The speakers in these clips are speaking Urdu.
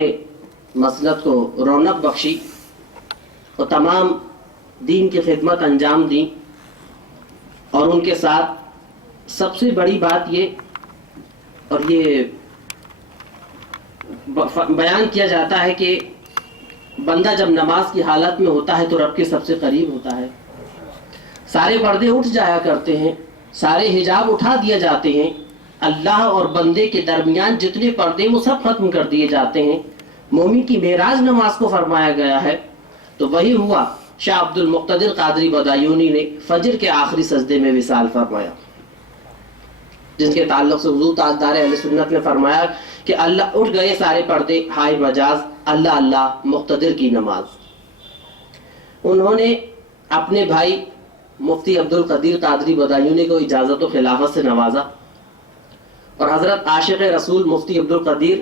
مسلک کو رونق بخشی اور تمام دین کی خدمت انجام دی، اور ان کے ساتھ سب سے بڑی بات یہ، اور یہ بیان کیا جاتا ہے کہ بندہ جب نماز کی حالت میں ہوتا ہے تو رب کے سب سے قریب ہوتا ہے. سارے پردے اٹھ جایا کرتے ہیں، سارے حجاب اٹھا دیے جاتے ہیں، اللہ اور بندے کے درمیان جتنے پردے وہ سب ختم کر دیے جاتے ہیں. مومن کی معراج نماز کو فرمایا گیا ہے، تو وہی ہوا. شاہ عبد المقتدر قادری بدایونی نے فجر کے آخری سجدے میں وصال فرمایا، جن کے تعلق سے حضور تاجدار اہل سنت نے فرمایا کہ اللہ اٹھ گئے سارے پردے، ہائے مجاز اللہ اللہ مقتدر کی نماز. انہوں نے اپنے بھائی مفتی عبد القدیر قادری بدایونی کو اجازت و خلافت سے نوازا، اور حضرت عاشق رسول مفتی عبد القدیر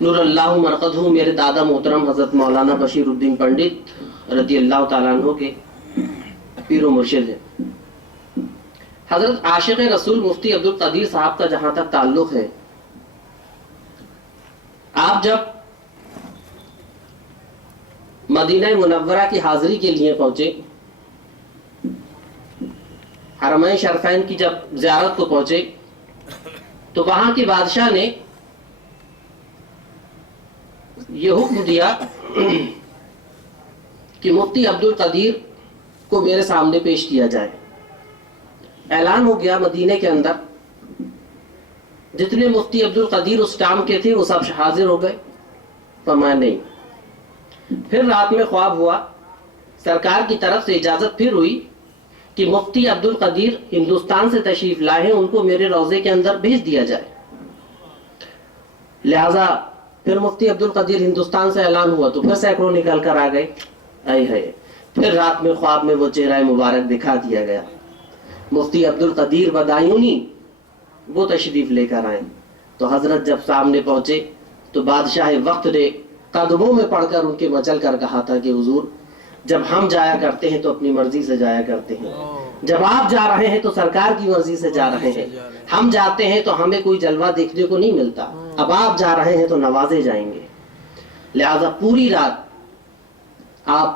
نور اللہ مرقدہ میرے دادا محترم حضرت مولانا بشیر الدین پنڈت رضی اللہ تعالیٰ عنہ کے پیر و مرشد ہیں. حضرت عاشق رسول مفتی عبد القدیر صاحب کا جہاں تک تعلق ہے، آپ جب مدینہ منورہ کی حاضری کے لیے پہنچے، حرمین شرفین کی جب زیارت کو پہنچے، تو وہاں کے بادشاہ نے یہ حکم دیا کہ مفتی عبد القدیر کو میرے سامنے پیش کیا جائے. اعلان ہو گیا مدینے کے اندر، جتنے مفتی عبد القدیر اس ٹائم کے تھے وہ سب حاضر ہو گئے. فرمایا نہیں. پھر رات میں خواب ہوا، سرکار کی طرف سے اجازت پھر ہوئی کہ مفتی عبد القدیر ہندوستان سے تشریف لائے ہیں، ان کو میرے روضے کے اندر بھیج دیا جائے. لہذا پھر مفتی عبد القدیر ہندوستان سے اعلان ہوا تو پھر سینکڑوں نکل کر آ گئے. پھر رات میں خواب میں وہ چہرہ مبارک دکھا دیا گیا. مفتی عبد القدیر بدایونی وہ تشریف لے کر آئے. تو حضرت جب سامنے پہنچے تو بادشاہ وقت نے قدموں میں پڑھ کر ان کے مچل کر کہا تھا کہ حضور، جب ہم جایا کرتے ہیں تو اپنی مرضی سے جایا کرتے ہیں، جب آپ جا رہے ہیں تو سرکار کی مرضی سے جا رہے ہیں. ہم جاتے ہیں تو ہمیں کوئی جلوہ دیکھنے کو نہیں ملتا، اب آپ جا رہے ہیں تو نوازے جائیں گے. لہذا پوری رات آپ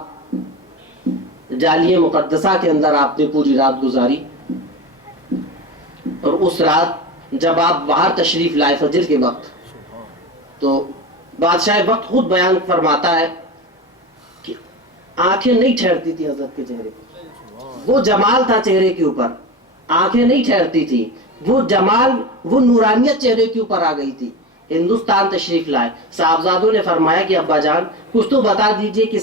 جالیہ مقدسہ کے اندر آپ نے پوری رات گزاری، اور اس رات جب آپ باہر تشریف لائے فجر کے وقت، تو بادشاہ وقت خود بیان فرماتا ہے کہ آنکھیں نہیں ٹھہرتی تھی حضرت کے چہرے پر. وہ جمال تھا چہرے کے اوپر، آنکھیں نہیں ٹھہرتی تھی، وہ جمال، وہ نورانیت چہرے کے اوپر آ گئی تھی. ہندوستان تشریف لائے، صاحبزادوں نے فرمایا کہ ابا جان کچھ تو بتا دیجئے کہ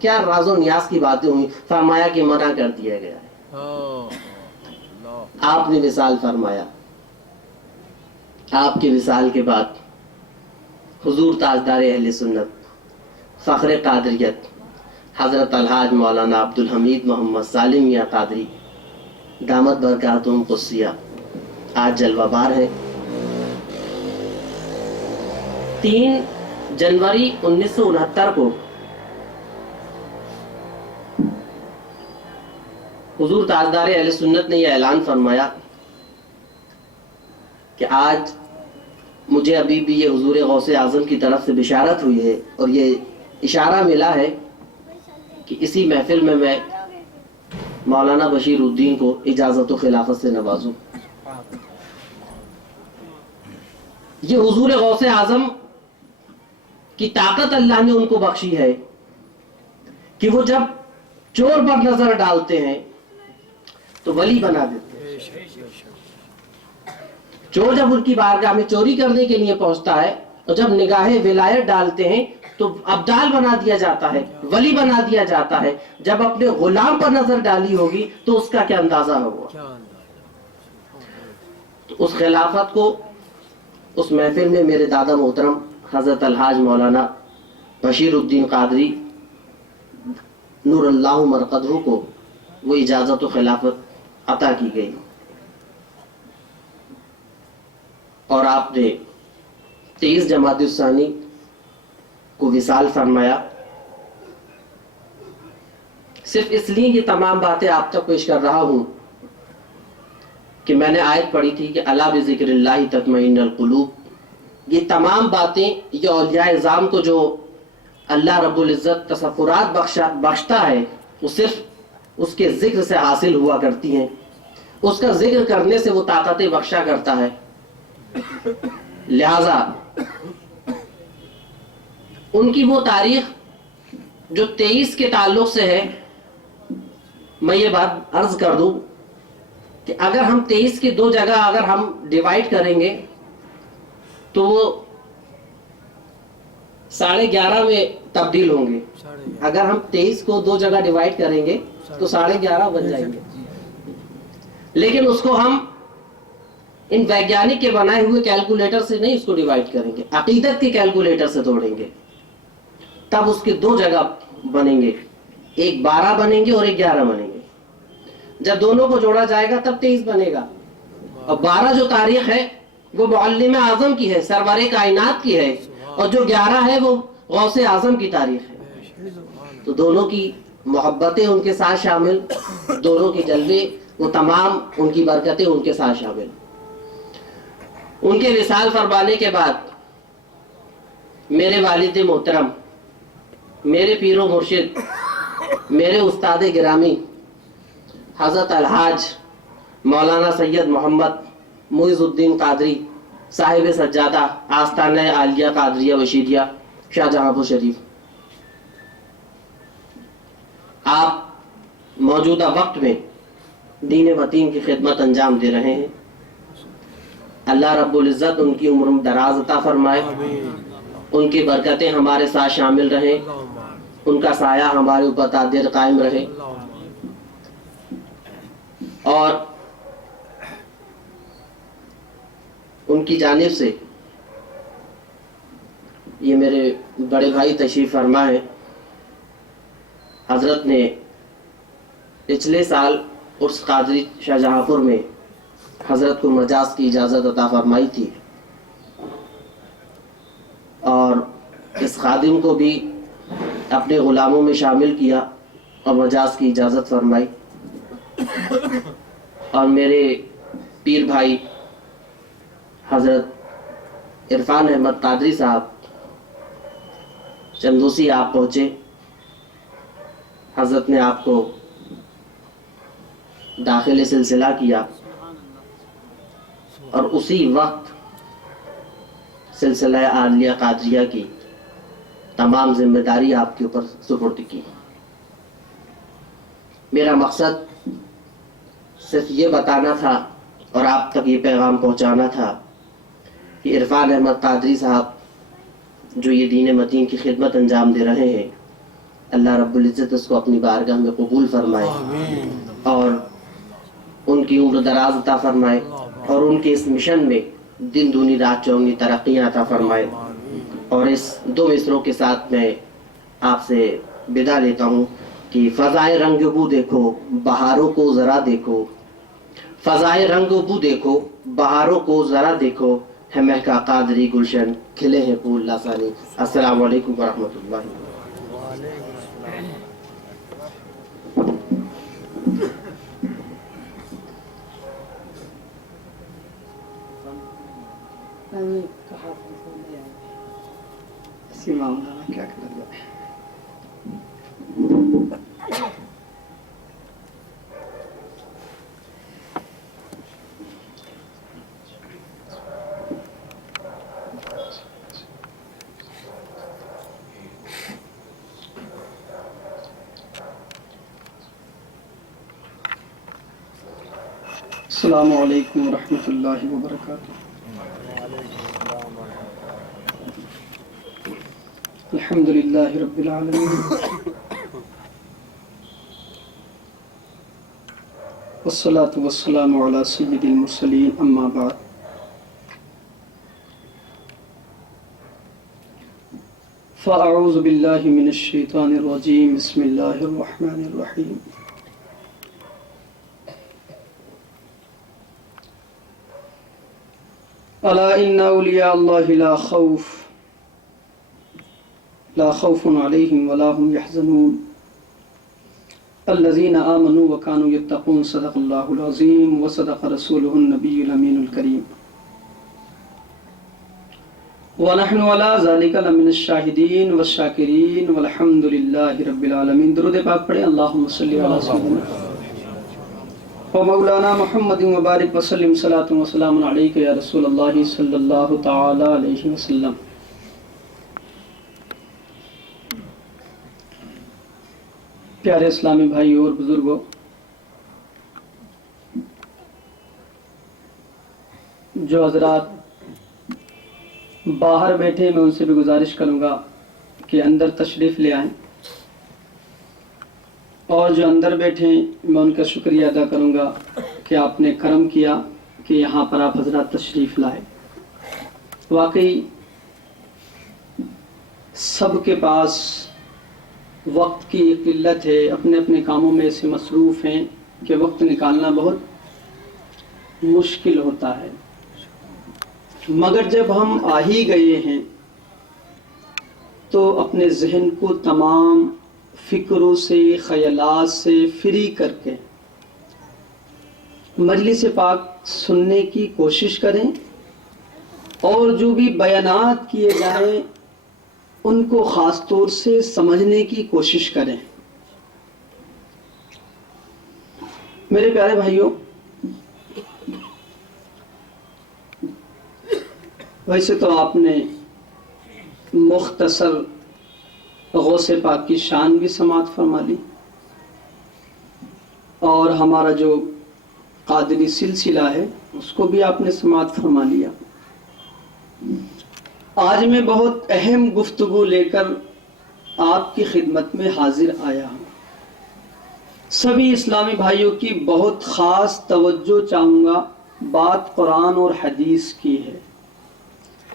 کیا راز و نیاز کی باتیں ہوئی. فرمایا کہ منع کر دیا گیا ہے. آپ نے وصال فرمایا. آپ کے وصال کے بعد حضور تاجدار اہل سنت فخر قادریت حضرت الحاج مولانا عبد الحمید محمد سالم میاں قادری دامت برکاتہم قدسیہ آج جلوہ بار ہے. 3 جنوری 1969 کو حضور تاجدار اہل سنت نے یہ اعلان فرمایا کہ آج مجھے ابھی بھی یہ حضور غوث اعظم کی طرف سے بشارت ہوئی ہے، اور یہ اشارہ ملا ہے کہ اسی محفل میں میں مولانا بشیر الدین کو اجازت و خلافت سے نوازوں. یہ حضور غوث اعظم کی طاقت اللہ نے ان کو بخشی ہے کہ وہ جب چور پر نظر ڈالتے ہیں تو ولی بنا دیتے ہیں. چور جب ان کی بارگاہ میں چوری کرنے کے لیے پہنچتا ہے تو جب نگاہ ولایت ڈالتے ہیں تو ابدال بنا دیا جاتا ہے، ولی بنا دیا جاتا ہے. جب اپنے غلام پر نظر ڈالی ہوگی تو اس کا کیا اندازہ ہوگا. تو اس خلافت کو اس محفل میں میرے دادا محترم حضرت الحاج مولانا بشیر الدین قادری نور اللہ مرقدہ کو وہ اجازت و خلافت عطا کی گئی، اور آپ نے 23 جمادی الثانی کو وصال فرمایا. صرف اس لیے یہ تمام باتیں آپ تک پیش کر رہا ہوں کہ میں نے آیت پڑھی تھی کہ الا بذکر اللہ تطمئن القلوب، یہ تمام باتیں یہ اولیاء اعظام کو جو اللہ رب العزت تصورات بخشتا ہے وہ صرف اس کے ذکر سے حاصل ہوا کرتی ہیں. اس کا ذکر کرنے سے وہ طاقتیں بخشا کرتا ہے. لہذا ان کی وہ تاریخ جو 23 کے تعلق سے ہے، میں یہ بات عرض کر دوں کہ اگر ہم 23 کی دو جگہ اگر ہم ڈیوائڈ کریں گے تو وہ 11:30 میں تبدیل ہوں گے. اگر ہم 23 کو دو جگہ ڈیوائڈ کریں گے تو 11:30 بن جائیں گے. لیکن اس کو ہم ان ویگیانک کے بنائے ہوئے کیلکولیٹر سے نہیں اس کو ڈیوائڈ کریں گے، عقیدت کے کیلکولیٹر سے توڑیں گے، تب اس کے دو جگہ بنیں گے، ایک 12 بنیں گے اور ایک 11 بنیں گے. جب دونوں کو جوڑا جائے گا تب 23 بنے گا. اور 12 جو تاریخ ہے وہ معلم اعظم کی ہے، سرور کائنات کی ہے، اور جو 11 ہے وہ غوث اعظم کی تاریخ ہے. تو دونوں کی محبتیں ان کے ساتھ شامل، دونوں کے جلوے وہ تمام ان کی برکتیں ان کے ساتھ شامل. ان کے وصال فرمانے کے بعد میرے والد محترم، میرے پیر و مرشد، میرے استاد گرامی حضرت الحاج مولانا سید محمد معیز الدین قادری صاحب سجادہ آستانہ عالیہ قادریہ وشیریہ شاہجہاں پور شریف، آپ موجودہ وقت میں دین وطین کی خدمت انجام دے رہے ہیں. اللہ رب العزت ان کی عمر دراز عطا فرمائے، ان کی برکتیں ہمارے ساتھ شامل رہیں، ان کا سایہ ہمارے اوپر تا دیر قائم رہے. اور ان کی جانب سے یہ میرے بڑے بھائی تشریف فرما ہے، حضرت نے پچھلے سال عرس قادری شاہجہاں پور میں حضرت کو مجاز کی اجازت عطا فرمائی تھی، اور اس خادم کو بھی اپنے غلاموں میں شامل کیا اور مجاز کی اجازت فرمائی. اور میرے پیر بھائی حضرت عرفان احمد قادری صاحب چندوسی آپ پہنچے، حضرت نے آپ کو داخل سلسلہ کیا، اور اسی وقت سلسلہ عالیہ قادریہ کی تمام ذمہ داری آپ کے اوپر سپرد کی. میرا مقصد صرف یہ بتانا تھا اور آپ تک یہ پیغام پہنچانا تھا کہ عرفان احمد قادری صاحب جو یہ دین متین کی خدمت انجام دے رہے ہیں، اللہ رب العزت اس کو اپنی بارگاہ میں قبول فرمائے اور ان کی عمر دراز عطا فرمائے، اور ان کے اس مشن میں دن دونی رات چوگنی ترقیاں عطا فرمائے. اور اس دو مصروں کے ساتھ میں آپ سے بداع لیتا ہوں کہ فضائے رنگ بو دیکھو بہاروں کو ذرا دیکھو، فضائے رنگ بو دیکھو بہاروں کو ذرا دیکھو، ہے مہکا قادری گلشن کھلے ہیں پھول لاسانی. السلام علیکم ورحمۃ اللہ. کیا کر السلام علیکم ورحمۃ اللہ وبرکاتہ. الحمد للہ رب العالمین والصلاة والسلام علی سید المرسلین، اما بعد. فاعوذ باللہ من الشیطان الرجیم، بسم اللہ الرحمن الرحیم. الا ان اولیاء اللہ لا خوف علیہم ولا هم يحزنون الذین آمنوا وكانوا يتقون. صدق اللہ العظیم وصدق رسولہ النبی الامین الکریم. ونحن على ذلك لمن الشاهدين والشاكرين والحمد لله رب العالمين. درود پاک پڑھیں. اللهم صل على سيدنا ومولانا محمد وبارك وسلم صلاة وسلام عليك يا رسول الله صلى الله تعالى عليه وسلم. پیارے اسلامی بھائیو اور بزرگوں، جو حضرات باہر بیٹھے میں ان سے بھی گزارش کروں گا کہ اندر تشریف لے آئیں، اور جو اندر بیٹھے میں ان کا شکریہ ادا کروں گا کہ آپ نے کرم کیا کہ یہاں پر آپ حضرات تشریف لائے. واقعی سب کے پاس وقت کی قلت ہے، اپنے اپنے کاموں میں ایسے مصروف ہیں کہ وقت نکالنا بہت مشکل ہوتا ہے. مگر جب ہم آ ہی گئے ہیں تو اپنے ذہن کو تمام فکروں سے، خیالات سے فری کر کے مجلس پاک سننے کی کوشش کریں، اور جو بھی بیانات کیے جائیں ان کو خاص طور سے سمجھنے کی کوشش کریں. میرے پیارے بھائیوں، ویسے تو آپ نے مختصر غوث پاک کی شان بھی سماعت فرما لی، اور ہمارا جو قادری سلسلہ ہے اس کو بھی آپ نے سماعت فرما لیا. آج میں بہت اہم گفتگو لے کر آپ کی خدمت میں حاضر آیا ہوں. سبھی اسلامی بھائیوں کی بہت خاص توجہ چاہوں گا. بات قرآن اور حدیث کی ہے.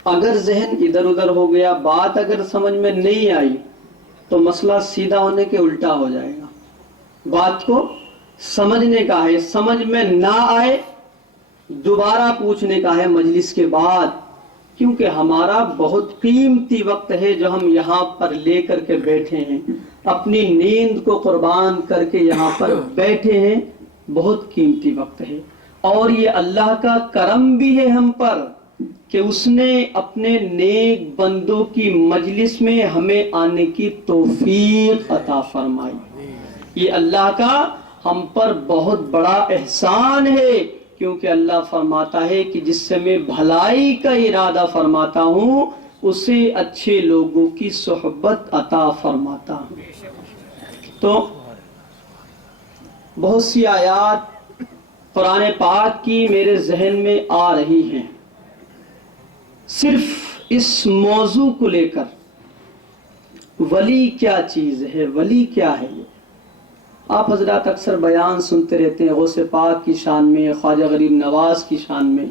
اگر ذہن ادھر ادھر ہو گیا، بات اگر سمجھ میں نہیں آئی تو مسئلہ سیدھا ہونے کے الٹا ہو جائے گا. بات کو سمجھنے کا ہے، سمجھ میں نہ آئے دوبارہ پوچھنے کا ہے مجلس کے بعد، کیونکہ ہمارا بہت قیمتی وقت ہے جو ہم یہاں پر لے کر کے بیٹھے ہیں، اپنی نیند کو قربان کر کے یہاں پر بیٹھے ہیں. بہت قیمتی وقت ہے، اور یہ اللہ کا کرم بھی ہے ہم پر کہ اس نے اپنے نیک بندوں کی مجلس میں ہمیں آنے کی توفیق عطا فرمائی. یہ اللہ کا ہم پر بہت بڑا احسان ہے، کیونکہ اللہ فرماتا ہے کہ جس سے میں بھلائی کا ارادہ فرماتا ہوں اسے اچھے لوگوں کی صحبت عطا فرماتا ہوں. تو بہت سی آیات قرآن پاک کی میرے ذہن میں آ رہی ہیں، صرف اس موضوع کو لے کر. ولی کیا چیز ہے، ولی کیا ہے؟ یہ آپ حضرات اکثر بیان سنتے رہتے ہیں غوث پاک کی شان میں، خواجہ غریب نواز کی شان میں،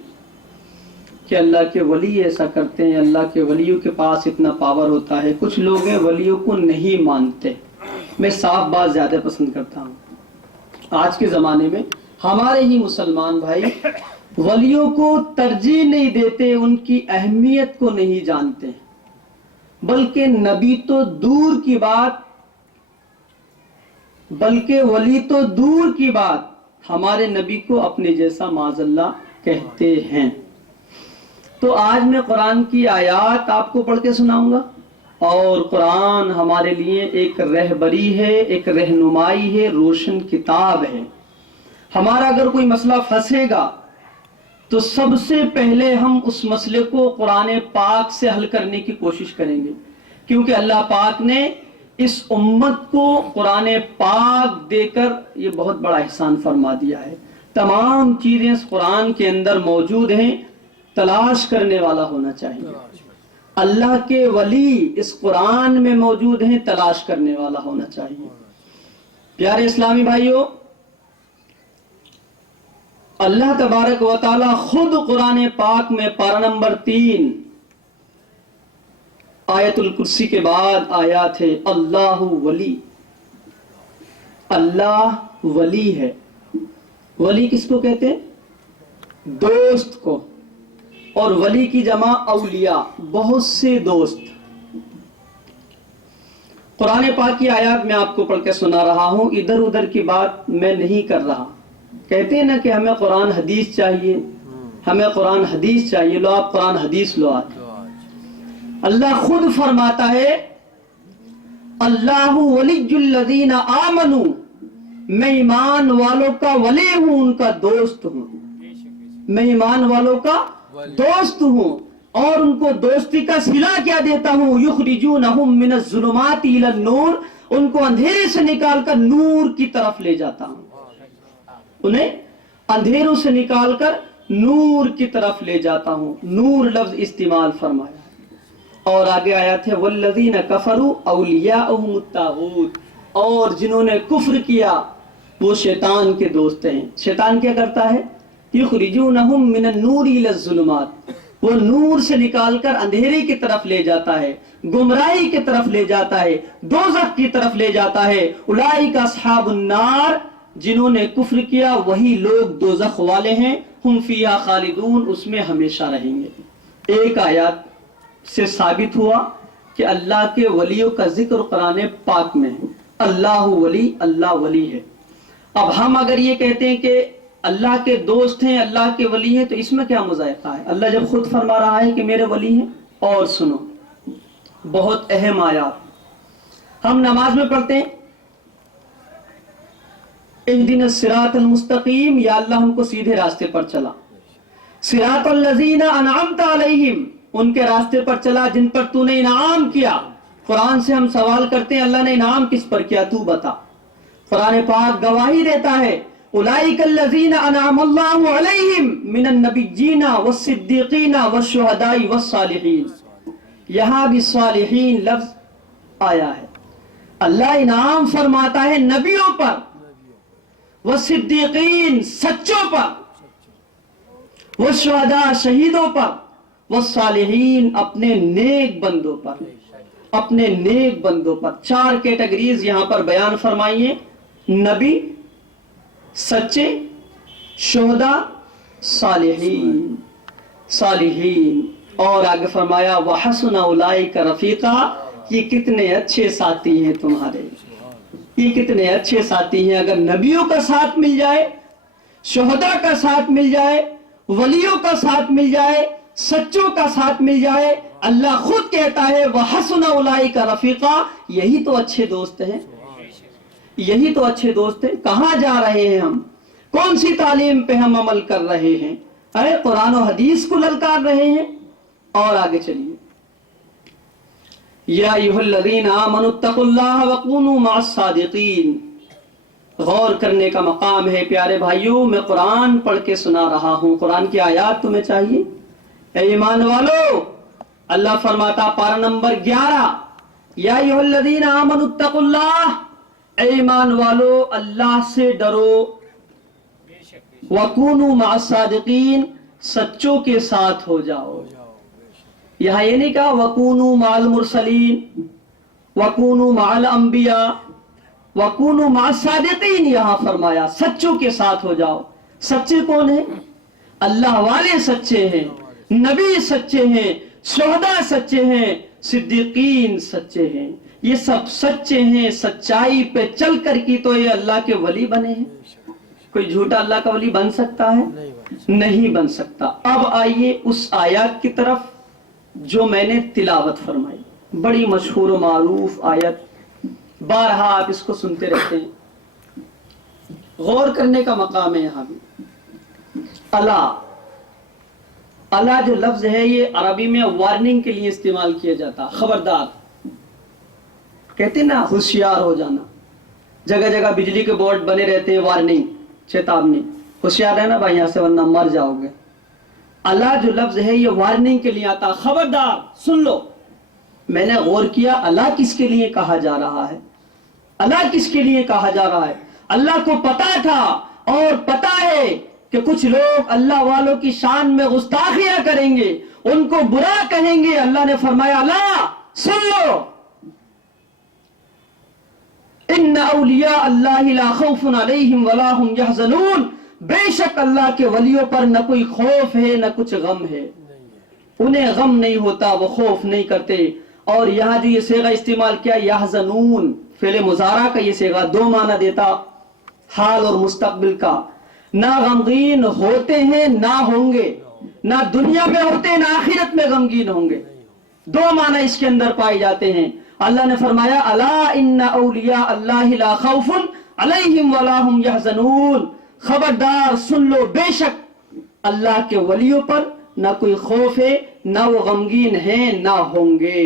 کہ اللہ کے ولی ایسا کرتے ہیں، اللہ کے ولیوں کے پاس اتنا پاور ہوتا ہے. کچھ لوگ ہیں ولیوں کو نہیں مانتے. میں صاف بات زیادہ پسند کرتا ہوں. آج کے زمانے میں ہمارے ہی مسلمان بھائی ولیوں کو ترجیح نہیں دیتے، ان کی اہمیت کو نہیں جانتے، بلکہ نبی تو دور کی بات، بلکہ ولی تو دور کی بات ہمارے نبی کو اپنے جیسا معاذ اللہ کہتے ہیں. تو آج میں قرآن کی آیات آپ کو پڑھ کے سناؤں گا، اور قرآن ہمارے لیے ایک رہبری ہے، ایک رہنمائی ہے، روشن کتاب ہے. ہمارا اگر کوئی مسئلہ پھنسے گا تو سب سے پہلے ہم اس مسئلے کو قرآن پاک سے حل کرنے کی کوشش کریں گے، کیونکہ اللہ پاک نے اس امت کو قرآن پاک دے کر یہ بہت بڑا احسان فرما دیا ہے. تمام چیزیں اس قرآن کے اندر موجود ہیں، تلاش کرنے والا ہونا چاہیے. اللہ کے ولی اس قرآن میں موجود ہیں، تلاش کرنے والا ہونا چاہیے. پیارے اسلامی بھائیوں، اللہ تبارک و تعالی خود قرآن پاک میں پارہ نمبر 3 آیت الکرسی کے بعد آیات ہے اللہ ولی. اللہ ولی ہے. ولی کس کو کہتے ہیں؟ دوست کو. اور ولی کی جمع اولیاء، بہت سے دوست. قرآن پاک کی آیات میں آپ کو پڑھ کے سنا رہا ہوں، ادھر ادھر کی بات میں نہیں کر رہا. کہتے ہیں نا کہ ہمیں قرآن حدیث چاہیے، ہمیں قرآن حدیث چاہیے. لو آپ قرآن حدیث لو. آج اللہ خود فرماتا ہے اللہ ولی الذین آمنوا، میں ایمان والوں کا ولی ہوں، ان کا دوست ہوں، میں ایمان والوں کا دوست ہوں، اور ان کو دوستی کا صلہ کیا دیتا ہوں، یخرجونہم من الظلمات الی النور، ان کو اندھیرے سے نکال کر نور کی طرف لے جاتا ہوں، انہیں اندھیروں سے نکال کر نور کی طرف لے جاتا ہوں۔ نور لفظ استعمال فرمایا، اور آگے آیات ہے والذین کفروا اولیاءہم الطاغوت، اور جنہوں نے کفر کیا وہ شیطان کے دوست ہیں۔ شیطان کیا کرتا ہے؟ یخرجونہم من النور الی الظلمات، وہ نور سے نکال کر اندھیرے کی طرف لے جاتا ہے، گمراہی کی طرف لے جاتا ہے، دوزخ کی طرف لے جاتا ہے۔ اولئک اصحاب النار، جنہوں نے کفر کیا وہی لوگ دوزخ والے ہیں، ہم فیہا خالدون، اس میں ہمیشہ رہیں گے۔ ایک آیات سے ثابت ہوا کہ اللہ کے ولیوں کا ذکر قرآن پاک میں ہے، اللہ ولی، اللہ ولی ہے۔ اب ہم اگر یہ کہتے ہیں کہ اللہ کے دوست ہیں، اللہ کے ولی ہیں، تو اس میں کیا مذائقہ ہے؟ اللہ جب خود فرما رہا ہے کہ میرے ولی ہیں۔ اور سنو، بہت اہم آیات ہم نماز میں پڑھتے ہیں، اہدنا الصراط المستقیم، یا اللہ ہم کو سیدھے راستے پر چلا، صراط الذین انعمت علیہم، ان کے راستے پر چلا جن پر تو نے انعام کیا۔ قرآن سے ہم سوال کرتے ہیں اللہ نے انعام کس پر کیا، تو بتا۔ قرآن پاک گواہی دیتا ہے اولئک الذین انعم اللہ علیہم من النبیین والصدیقین والشہداء والصالحین، یہاں بھی صالحین لفظ آیا ہے۔ اللہ انعام فرماتا ہے نبیوں پر، والصدیقین سچوں پر، والشہداء شہیدوں پر، والصالحین اپنے نیک بندوں پر، اپنے نیک بندوں پر۔ چار کیٹیگریز یہاں پر بیان فرمائی ہیں، نبی، سچے، شہداء، صالحین، صالحین۔ اور آگے فرمایا وَحَسُنَ أُولَئِكَ رَفِيقًا، یہ کتنے اچھے ساتھی ہیں تمہارے، یہ کتنے اچھے ساتھی ہیں۔ اگر نبیوں کا ساتھ مل جائے، شہداء کا ساتھ مل جائے، ولیوں کا ساتھ مل جائے، سچوں کا ساتھ مل جائے، اللہ خود کہتا ہے وَحَسُنَ أُولَئِكَ رَفِيقًا، یہی تو اچھے دوست ہیں، یہی تو اچھے دوست ہیں۔ کہاں جا رہے ہیں ہم؟ کون سی تعلیم پہ ہم عمل کر رہے ہیں؟ ارے قرآن و حدیث کو للکار رہے ہیں۔ اور آگے چلیے، یا ایھا الذین آمنوا اتقوا اللہ وکونوا مع الصادقین، غور کرنے کا مقام ہے پیارے بھائیوں۔ میں قرآن پڑھ کے سنا رہا ہوں، قرآن کی آیات تمہیں چاہیے۔ اے ایمان والو، اللہ فرماتا پارہ نمبر 11، یا ایھا الذین آمنوا اتقوا اللہ، اے ایمان والو اللہ سے ڈرو، وَكُونُوا مَعَ الصَّادِقِينَ، سچوں کے ساتھ ہو جاؤ۔ یہاں یہ نہیں کہا وَكُونُوا مَعَ الْمُرْسَلِينَ، وَكُونُوا مَعَ الْأَنْبِيَاء، وَكُونُوا مَعَ الصَّادِقِينَ، یہاں فرمایا سچوں کے ساتھ ہو جاؤ۔ سچے کون ہیں؟ اللہ والے سچے ہیں، نبی سچے ہیں، شہداء سچے ہیں، صدیقین سچے ہیں، یہ سب سچے ہیں۔ سچائی پہ چل کر کی تو یہ اللہ کے ولی بنے ہیں۔ کوئی جھوٹا اللہ کا ولی بن سکتا ہے؟ نہیں بن سکتا۔ اب آئیے اس آیات کی طرف جو میں نے تلاوت فرمائی، بڑی مشہور و معروف آیت، بارہا آپ اس کو سنتے رہتے ہیں، غور کرنے کا مقام ہے یہاں بھی۔ اللہ، اللہ جو لفظ ہے یہ عربی میں وارننگ کے لیے استعمال کیا جاتا، خبردار کہتے ہیں نا، ہوشیار ہو جانا۔ جگہ جگہ بجلی کے بورڈ بنے رہتے ہیں، وارننگ، چیتاونی، ہوشیار رہنا بھائی یہاں سے ورنہ مر جاؤ گے۔ اللہ جو لفظ ہے یہ وارننگ کے لیے آتا، خبردار سن لو۔ میں نے غور کیا اللہ کس کے لیے کہا جا رہا ہے، اللہ کس کے لیے کہا جا رہا ہے۔ اللہ کو پتا تھا اور پتا ہے کہ کچھ لوگ اللہ والوں کی شان میں گستاخیاں کریں گے، ان کو برا کہیں گے۔ اللہ نے فرمایا اللہ سن لو، ان اولیاء اللہ لا خوف علیہم ولا هم یحزنون، بے شک اللہ کے ولیوں پر نہ کوئی خوف ہے نہ کچھ غم ہے، انہیں غم نہیں ہوتا، وہ خوف نہیں کرتے۔ اور یہاں جو یہ صیغہ استعمال کیا یحزنون، فعل مضارع کا یہ صیغہ دو معنی دیتا، حال اور مستقبل کا۔ نہ غمگین ہوتے ہیں نہ ہوں گے، نہ دنیا میں ہوتے ہیں نہ آخرت میں غمگین ہوں گے۔ دو معنی اس کے اندر پائے جاتے ہیں. اللہ نے فرمایا الا ان اولیاء اللہ لا خوف علیہم ولا هم یحزنون، خبردار سن لو، بے شک اللہ کے ولیوں پر نہ کوئی خوف ہے، نہ وہ غمگین ہیں، نہ ہوں گے.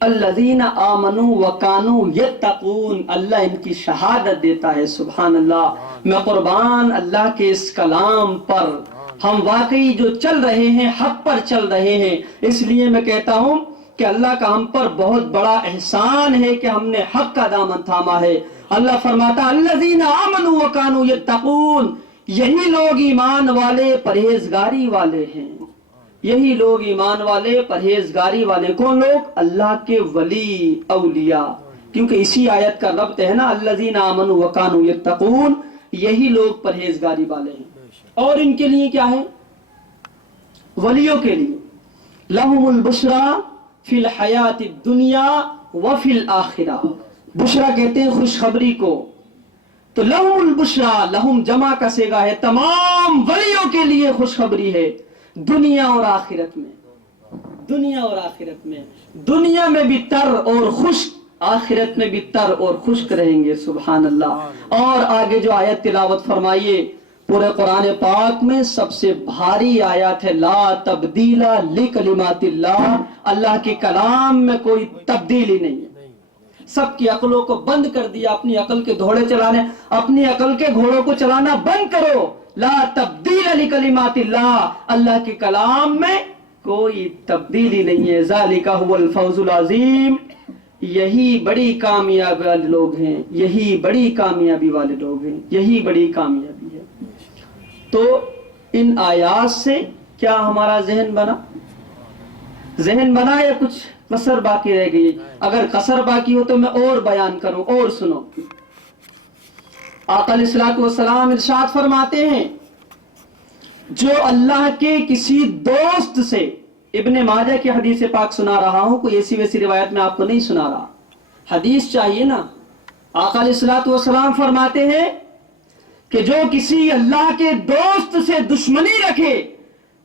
الذین آمنوا وکانوا یتقون، اللہ ان کی شہادت دیتا ہے. سبحان اللہ. میں قربان اللہ کے اس کلام پر، ہم واقعی جو چل رہے ہیں حق پر چل رہے ہیں. اس لیے میں کہتا ہوں کہ اللہ کا ہم پر بہت بڑا احسان ہے کہ ہم نے حق کا دامن تھاما ہے. اللہ فرماتا الذین آمنوا وکانوا یتقون، یہی لوگ ایمان والے پرہیزگاری والے ہیں. یہی لوگ ایمان والے پرہیزگاری والے. کون لوگ؟ اللہ کے ولی، اولیاء. کیونکہ اسی آیت کا ربط ہے نا، الذین آمنوا وکانوا یتقون، یہی لوگ پرہیزگاری والے ہیں. اور ان کے لیے کیا ہے؟ ولیوں کے لیے لہم البشرا فی الحیات الدنیا وفی الآخرہ. بشرا کہتے ہیں خوشخبری کو. تو لہم البشرا، لہم جمع کا صیغہ ہے، تمام ولیوں کے لیے خوشخبری ہے دنیا اور آخرت میں. دنیا اور آخرت میں، دنیا میں بھی تر اور خشک، آخرت میں بھی تر اور خشک رہیں گے. سبحان اللہ. اور آگے جو آیت تلاوت فرمائیے، پورے قرآن پاک میں سب سے بھاری آیات ہے لا تبدیل لکلمات اللہ. اللہ کے کلام میں کوئی تبدیلی نہیں ہے. سب کی عقلوں کو بند کر دیا، اپنی عقل کے گھوڑے چلانے، اپنی عقل کے گھوڑوں کو چلانا بند کرو. لا تبدیل لکلمات اللہ، اللہ کے کلام میں کوئی تبدیلی نہیں ہے. ذالک هو الفوز العظیم، یہی بڑی کامیابی والے لوگ ہیں، یہی بڑی کامیابی والے لوگ ہیں، یہی بڑی کامیابی ہے. تو ان آیات سے کیا ہمارا ذہن بنا؟ ذہن بنا یا کچھ قصر باقی رہ گئی؟ اگر قصر باقی ہو تو میں اور بیان کروں، اور سنو. آقا علیہ الصلوۃ والسلام ارشاد فرماتے ہیں جو اللہ کے کسی دوست سے، ابن ماجہ کی حدیث پاک سنا رہا ہوں، کوئی ایسی ویسی روایت میں آپ کو نہیں سنا رہا، حدیث چاہیے نا. آقا علیہ الصلوۃ والسلام فرماتے ہیں کہ جو کسی اللہ کے دوست سے دشمنی رکھے،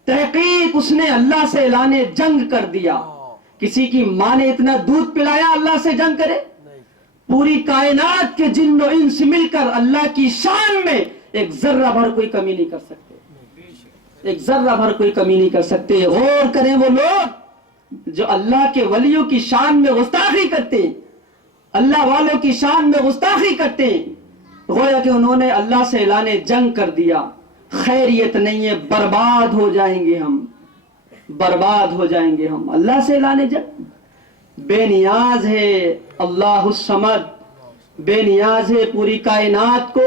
تحقیق اس نے اللہ سے اعلان جنگ کر دیا. کسی کی ماں نے اتنا دودھ پلایا اللہ سے جنگ کرے؟ پوری کائنات کے جن و انس مل کر اللہ کی شان میں ایک ذرہ بھر کوئی کمی نہیں کر سکتے، ایک ذرہ بھر کوئی کمی نہیں کر سکتے. غور کریں وہ لوگ جو اللہ کے ولیوں کی شان میں گستاخی کرتے ہیں، اللہ والوں کی شان میں گستاخی کرتے ہیں، گویا کہ انہوں نے اللہ سے اعلان جنگ کر دیا. خیریت نہیں ہے، برباد ہو جائیں گے ہم، برباد ہو جائیں گے ہم. اللہ سے اعلان جنگ، بے نیاز ہے اللہ الصمد، بے نیاز ہے، پوری کائنات کو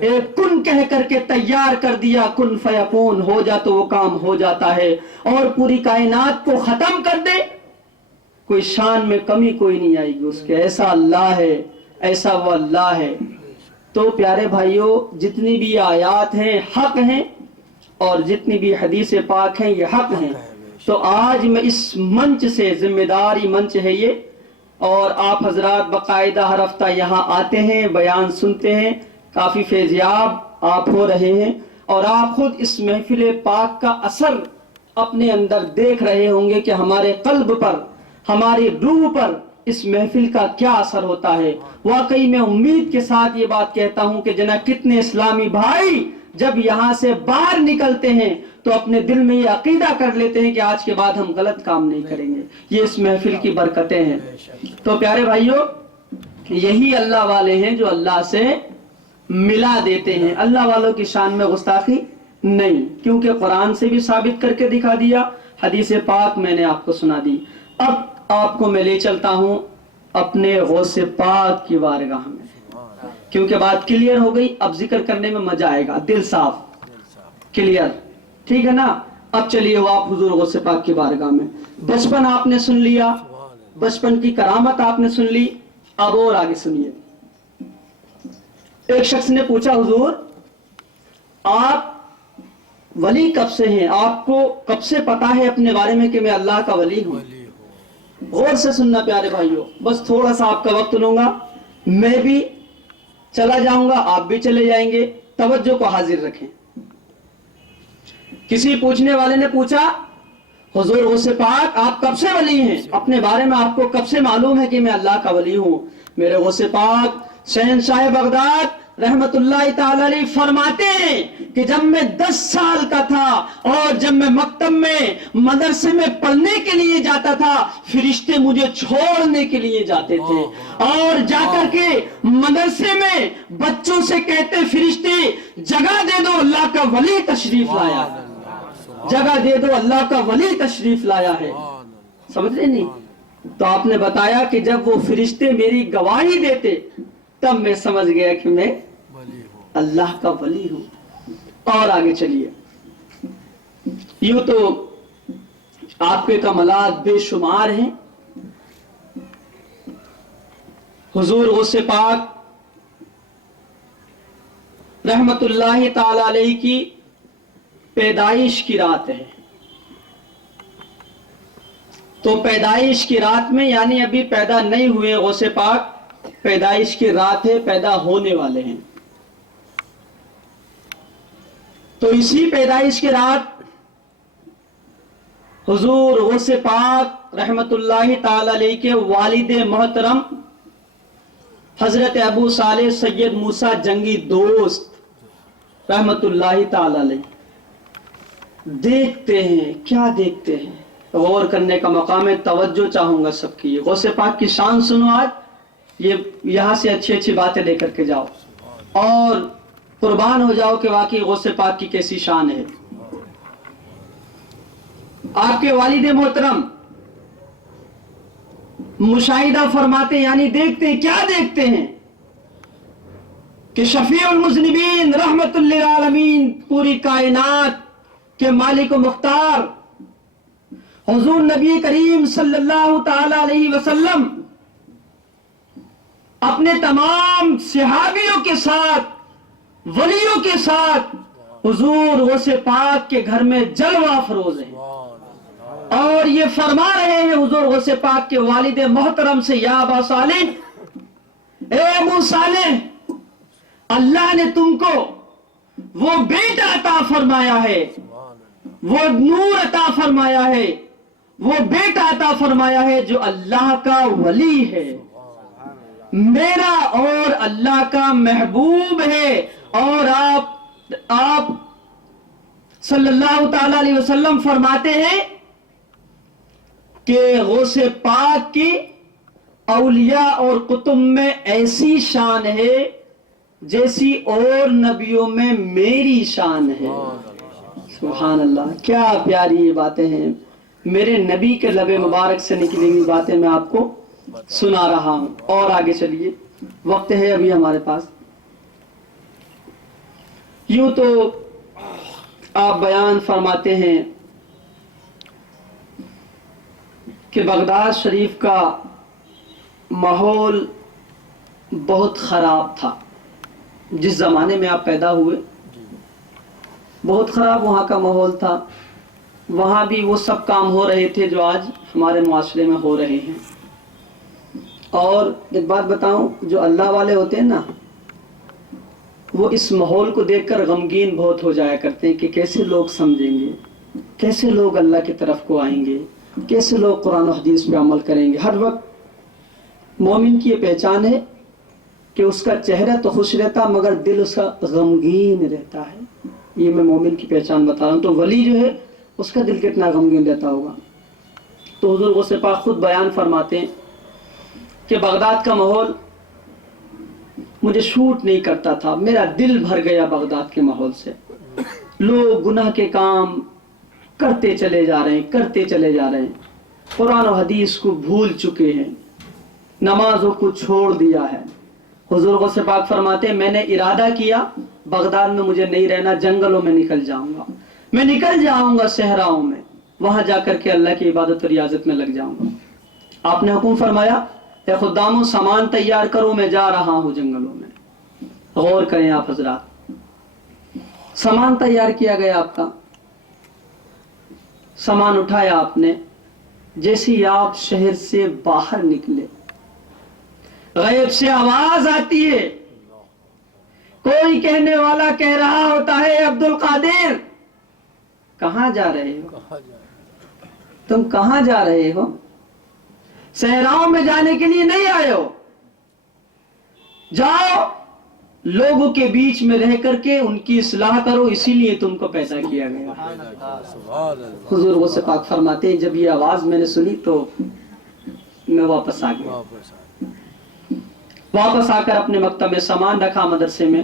ایک کن کہہ کر کے تیار کر دیا، کن فیکون، ہو جا تو وہ کام ہو جاتا ہے. اور پوری کائنات کو ختم کر دے، کوئی شان میں کمی کوئی نہیں آئے گی اس کے. ایسا اللہ ہے، ایسا وہ اللہ ہے. تو پیارے بھائیوں، جتنی بھی آیات ہیں حق ہیں، اور جتنی بھی حدیث پاک ہیں یہ حق ہیں. تو آج میں اس منچ سے، ذمہ داری منچ ہے یہ، اور آپ حضرات باقاعدہ ہر ہفتہ یہاں آتے ہیں، بیان سنتے ہیں، کافی فیضیاب آپ ہو رہے ہیں، اور آپ خود اس محفل پاک کا اثر اپنے اندر دیکھ رہے ہوں گے کہ ہمارے قلب پر، ہماری روح پر اس محفل کا کیا اثر ہوتا ہے. واقعی میں امید کے ساتھ یہ بات کہتا ہوں کہ جناب کتنے اسلامی بھائی جب یہاں سے باہر نکلتے ہیں تو اپنے دل میں یہ عقیدہ کر لیتے ہیں کہ آج کے بعد ہم غلط کام نہیں کریں گے. یہ اس محفل کی برکتیں ہیں. تو پیارے بھائیوں، یہی اللہ والے ہیں جو اللہ سے ملا دیتے ہیں. اللہ والوں کی شان میں گستاخی نہیں، کیونکہ قرآن سے بھی ثابت کر کے دکھا دیا، حدیث پاک میں نے آپ کو سنا دی. اب آپ کو میں لے چلتا ہوں اپنے غوث پاک کی بارگاہ میں، کیونکہ بات کلیئر ہو گئی. اب ذکر کرنے میں مزہ آئے گا، دل صاف کلیئر، ٹھیک ہے نا. اب چلیے وہ آپ حضور غوث پاک کی بارگاہ میں. بچپن آپ نے سن لیا، بچپن کی کرامت آپ نے سن لی. اب اور آگے سنیے. ایک شخص نے پوچھا حضور آپ ولی کب سے ہیں؟ آپ کو کب سے پتا ہے اپنے بارے میں کہ میں اللہ کا ولی ہوں؟ غور سے سننا پیارے بھائیوں، بس تھوڑا سا آپ کا وقت لوں گا، میں بھی چلا جاؤں گا، آپ بھی چلے جائیں گے. توجہ کو حاضر رکھیں. کسی پوچھنے والے نے پوچھا حضور غوث پاک آپ کب سے ولی ہیں؟ اپنے بارے میں آپ کو کب سے معلوم ہے کہ میں اللہ کا ولی ہوں؟ میرے غوث پاک شہنشاہ بغداد رحمت اللہ تعالی علیہ فرماتے ہیں کہ جب میں 10 سال کا تھا اور جب میں مکتب میں مدرسے میں پڑھنے کے لیے جاتا تھا، فرشتے مجھے چھوڑنے کے لیے جاتے تھے اور جا کر کے مدرسے میں بچوں سے کہتے فرشتے جگہ دے دو، اللہ کا ولی تشریف لایا ہے، جگہ دے دو، اللہ کا ولی تشریف لایا ہے۔ سمجھ رہے نہیں؟ تو آپ نے بتایا کہ جب وہ فرشتے میری گواہی دیتے تب میں سمجھ گیا کہ میں اللہ کا ولی ہوں۔ اور آگے چلیے، یوں تو آپ کے کمالات بے شمار ہیں۔ حضور غوث پاک رحمت اللہ تعالی علیہ کی پیدائش کی رات ہے، تو پیدائش کی رات میں یعنی ابھی پیدا نہیں ہوئے غوث پاک، پیدائش کی رات ہے، پیدا ہونے والے ہیں۔ تو اسی پیدائش کی رات حضور غوث پاک رحمت اللہ تعالی علیہ کے والد محترم حضرت ابو صالح سید موسیٰ جنگی دوست رحمت اللہ تعالی علیہ دیکھتے ہیں۔ کیا دیکھتے ہیں؟ غور کرنے کا مقام ہے، توجہ چاہوں گا سب کی۔ غوث پاک کی شان سنو، آج یہ یہاں سے اچھی اچھی باتیں لے کر کے جاؤ اور قربان ہو جاؤ کہ واقعی غوث پاک کی کیسی شان ہے۔ آپ کے والد محترم مشاہدہ فرماتے یعنی دیکھتے ہیں۔ کیا دیکھتے ہیں؟ کہ شفیع المذنبین رحمت للعالمین، پوری کائنات کے مالک و مختار حضور نبی کریم صلی اللہ تعالی علیہ وسلم اپنے تمام صحابیوں کے ساتھ، ولیوں کے ساتھ حضور غوث پاک کے گھر میں جلوہ افروز ہیں، اور یہ فرما رہے ہیں حضور غوث پاک کے والد محترم سے، یا ابا صالح، اے ابو صالح، اللہ نے تم کو وہ بیٹا عطا فرمایا ہے، وہ نور عطا فرمایا ہے، وہ بیٹا عطا فرمایا ہے جو اللہ کا ولی ہے، میرا اور اللہ کا محبوب ہے۔ اور آپ صلی اللہ تعالی علیہ وسلم فرماتے ہیں کہ غوث پاک کی اولیاء اور کتب میں ایسی شان ہے جیسی اور نبیوں میں میری شان ہے۔ سبحان اللہ، کیا پیاری یہ باتیں ہیں، میرے نبی کے لب مبارک سے نکلی ہوئی باتیں میں آپ کو سنا رہا ہوں۔ اور آگے چلیے، وقت ہے ابھی ہمارے پاس۔ یوں تو آپ بیان فرماتے ہیں کہ بغداد شریف کا ماحول بہت خراب تھا، جس زمانے میں آپ پیدا ہوئے بہت خراب وہاں کا ماحول تھا۔ وہاں بھی وہ سب کام ہو رہے تھے جو آج ہمارے معاشرے میں ہو رہے ہیں۔ اور ایک بات بتاؤں، جو اللہ والے ہوتے ہیں نا، وہ اس ماحول کو دیکھ کر غمگین بہت ہو جایا کرتے ہیں کہ کیسے لوگ سمجھیں گے، کیسے لوگ اللہ کی طرف کو آئیں گے، کیسے لوگ قرآن و حدیث پہ عمل کریں گے۔ ہر وقت مومن کی یہ پہچان ہے کہ اس کا چہرہ تو خوش رہتا مگر دل اس کا غمگین رہتا ہے۔ یہ میں مومن کی پہچان بتا رہا ہوں، تو ولی جو ہے اس کا دل کتنا غمگین رہتا ہوگا۔ تو حضور غوث پاک خود بیان فرماتے ہیں کہ بغداد کا ماحول مجھے شوٹ نہیں کرتا تھا، میرا دل بھر گیا بغداد کے ماحول سے۔ لوگ گناہ کے کام کرتے چلے جا رہے ہیں، کرتے چلے جا رہے ہیں، قرآن و حدیث کو بھول چکے ہیں، نمازوں کو چھوڑ دیا ہے۔ حضور غوث پاک فرماتے ہیں میں نے ارادہ کیا بغداد میں مجھے نہیں رہنا، جنگلوں میں نکل جاؤں گا، میں نکل جاؤں گا صحراؤں میں، وہاں جا کر کے اللہ کی عبادت اور ریاضت میں لگ جاؤں گا۔ آپ نے حکم فرمایا اے خداموں سامان تیار کرو، میں جا رہا ہوں جنگلوں میں۔ غور کریں آپ حضرات، سامان تیار کیا گیا آپ کا، سامان اٹھایا آپ نے، جیسی آپ شہر سے باہر نکلے غیب سے آواز آتی ہے، کوئی کہنے والا کہہ رہا ہوتا ہے عبد القادر کہاں جا رہے ہو؟ تم کہاں جا رہے ہو؟ صحراؤں میں جانے کے لیے نہیں آئے ہو، جاؤ لوگوں کے بیچ میں رہ کر کے ان کی اصلاح کرو، اسی لیے تم کو پیدا کیا گیا۔ حضور غوث پاک فرماتے ہیں جب یہ آواز میں نے سنی تو میں واپس آ گیا، واپس آ کر اپنے مکتب میں سامان رکھا مدرسے میں،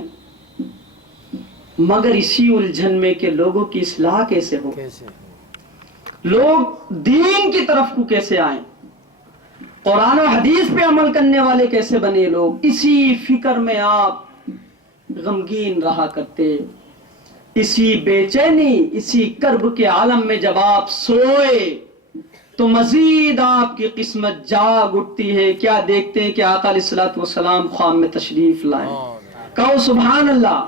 مگر اسی الجھن میں کہ لوگوں کی اصلاح کیسے ہو، لوگ دین کی طرف کو کیسے آئیں، قرآن و حدیث پہ عمل کرنے والے کیسے بنے لوگ، اسی فکر میں آپ غمگین رہا کرتے، اسی بے چینی، اسی کرب کے عالم میں جب آپ سوئے تو مزید آپ کی قسمت جاگ اٹھتی ہے۔ کیا دیکھتے ہیں کہ آقا علیہ الصلوۃ والسلام خواب میں تشریف لائے، کہو سبحان اللہ۔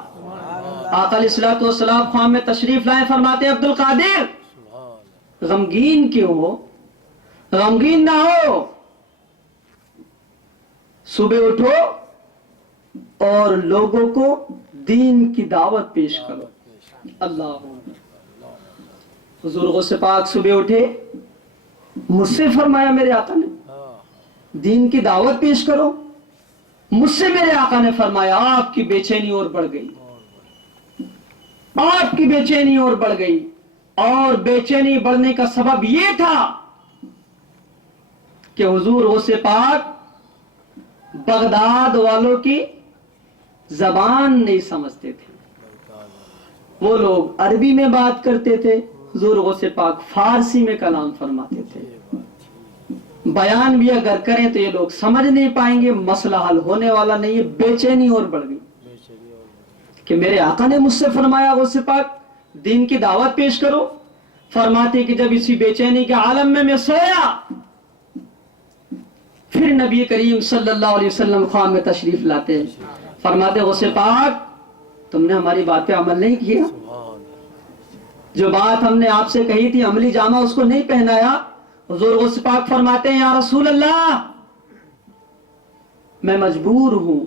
آقا علیہ الصلوۃ والسلام خواب میں تشریف لائے، فرماتے ہیں عبد القادر غمگین کیوں ہو؟ غمگین نہ ہو، صبح اٹھو اور لوگوں کو دین کی دعوت پیش کرو۔ اللہ حضور غوث پاک صبح اٹھے، مجھ سے فرمایا میرے آقا نے دین کی دعوت پیش کرو، مجھ سے میرے آقا نے فرمایا آپ کی بے چینی اور بڑھ گئی، آپ کی بے چینی اور بڑھ گئی، اور بے چینی بڑھنے کا سبب یہ تھا کہ حضور غوث پاک بغداد والوں کی زبان نہیں سمجھتے تھے، وہ لوگ عربی میں بات کرتے تھے، حضور غوث پاک فارسی میں کلام فرماتے تھے، بیان بھی اگر کریں تو یہ لوگ سمجھ نہیں پائیں گے، مسئلہ حل ہونے والا نہیں ہے، بے چینی اور بڑھ گئی کہ میرے آقا نے مجھ سے فرمایا غوث پاک دین کی دعوت پیش کرو، فرماتے کہ جب اسی بے چینی کے عالم میں سویا، پھر نبی کریم صلی اللہ علیہ وسلم خواب میں تشریف لاتے، فرماتے غوث پاک تم نے ہماری بات پہ عمل نہیں کیا، جو بات ہم نے آپ سے کہی تھی عملی جامہ اس کو نہیں پہنایا۔ حضور غوث پاک فرماتے ہیں یا رسول اللہ میں مجبور ہوں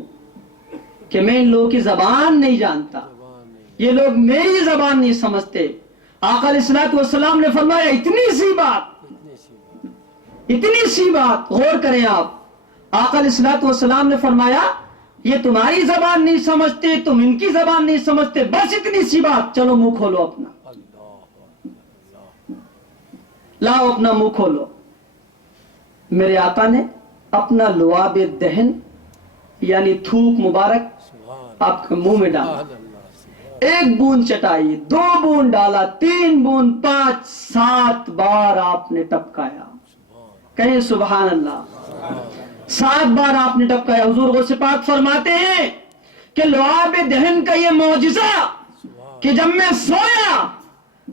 کہ میں ان لوگوں کی زبان نہیں جانتا، یہ لوگ میری زبان نہیں سمجھتے۔ آقا علیہ الصلوۃ والسلام نے فرمایا اتنی سی بات غور کریں آپ، آقا علیہ الصلوۃ والسلام نے فرمایا یہ تمہاری زبان نہیں سمجھتے، تم ان کی زبان نہیں سمجھتے، بس اتنی سی بات، چلو منہ کھولو اپنا، لاؤ اپنا منہ کھولو۔ میرے آقا نے اپنا لعاب دہن یعنی تھوک مبارک آپ کے منہ میں ڈالا، ایک بوند چٹائی، 2 بوند ڈالا، 3 بوند، 5 7 بار آپ نے ٹپکایا، کہیں سبحان اللہ، 7 بار آپ نے ٹپکایا۔ حضور غوث پاک فرماتے ہیں کہ لعاب دہن کا یہ معجزہ کہ جب میں سویا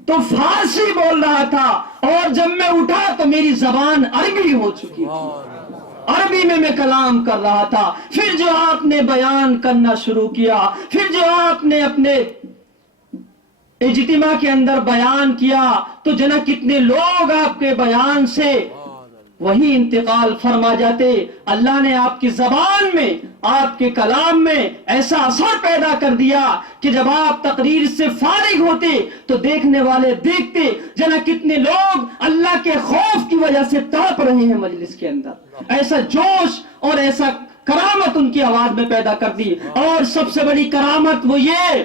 تو فارسی بول رہا تھا اور جب میں اٹھا تو میری زبان عربی ہو چکی تھی، عربی میں کلام کر رہا تھا۔ پھر جو آپ نے بیان کرنا شروع کیا، پھر جو آپ نے اپنے اجتماع کے اندر بیان کیا تو جنا کتنے لوگ آپ کے بیان سے وہی انتقال فرما جاتے۔ اللہ نے آپ کی زبان میں، آپ کے کلام میں ایسا اثر پیدا کر دیا کہ جب آپ تقریر سے فارغ ہوتے تو دیکھنے والے دیکھتے جنا کتنے لوگ اللہ کے خوف کی وجہ سے تڑپ رہے ہیں مجلس کے اندر، ایسا جوش اور ایسا کرامت ان کی آواز میں پیدا کر دی۔ اور سب سے بڑی کرامت وہ یہ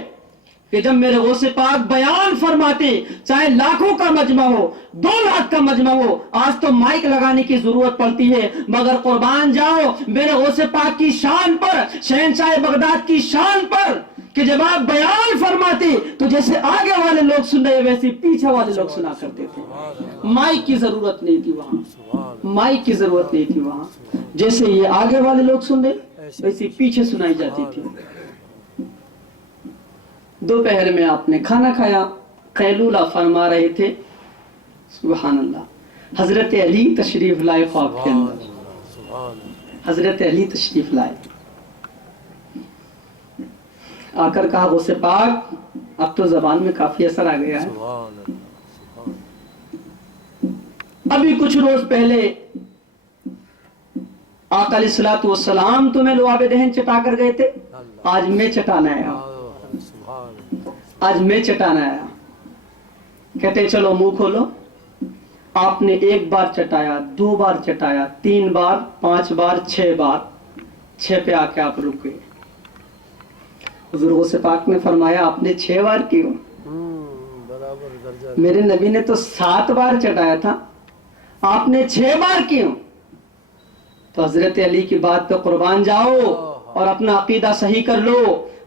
کہ جب میرے غوث پاک بیان فرماتے، چاہے لاکھوں کا مجمع ہو، 2 لاکھ کا مجمع ہو، آج تو مائک لگانے کی ضرورت پڑتی ہے، مگر قربان جاؤ میرے غوث پاک کی شان پر، شہنشاہ بغداد کی شان پر، کہ جب آپ بیان فرماتے تو جیسے آگے والے لوگ سن رہے ویسے پیچھے والے لوگ سنا کرتے تھے، مائک کی ضرورت نہیں تھی وہاں، مائک کی ضرورت نہیں تھی وہاں، جیسے یہ آگے والے لوگ سن رہے ویسے پیچھے سنائی جاتی تھی۔ دوپہر میں آپ نے کھانا کھایا، قیلولہ فرما رہے تھے، سبحان اللہ، حضرت علی تشریف لائے خواب کے اندر، حضرت علی تشریف لائے، آ کر کہا غوث پاک اب تو زبان میں کافی اثر آ گیا ہے، ابھی کچھ روز پہلے آقا علیہ الصلوۃ والسلام تمہیں لعاب دہن چٹا کر گئے تھے، آج میں چٹانا آیا، آج میں چٹانا آیا۔ کہتے چلو منہ کھولو، آپ نے 1 بار چٹایا، 2 بار چٹایا، 3 بار، 5 بار، 6 بار، 6 پہ آ کے آپ رک گئے۔ حضور غوث پاک نے فرمایا آپ نے 6 بار کیوں؟ میرے نبی نے تو 7 بار چٹایا تھا، آپ نے 6 بار کیوں؟ تو حضرت علی کی بات پہ قربان جاؤ اور اپنا عقیدہ صحیح کر لو۔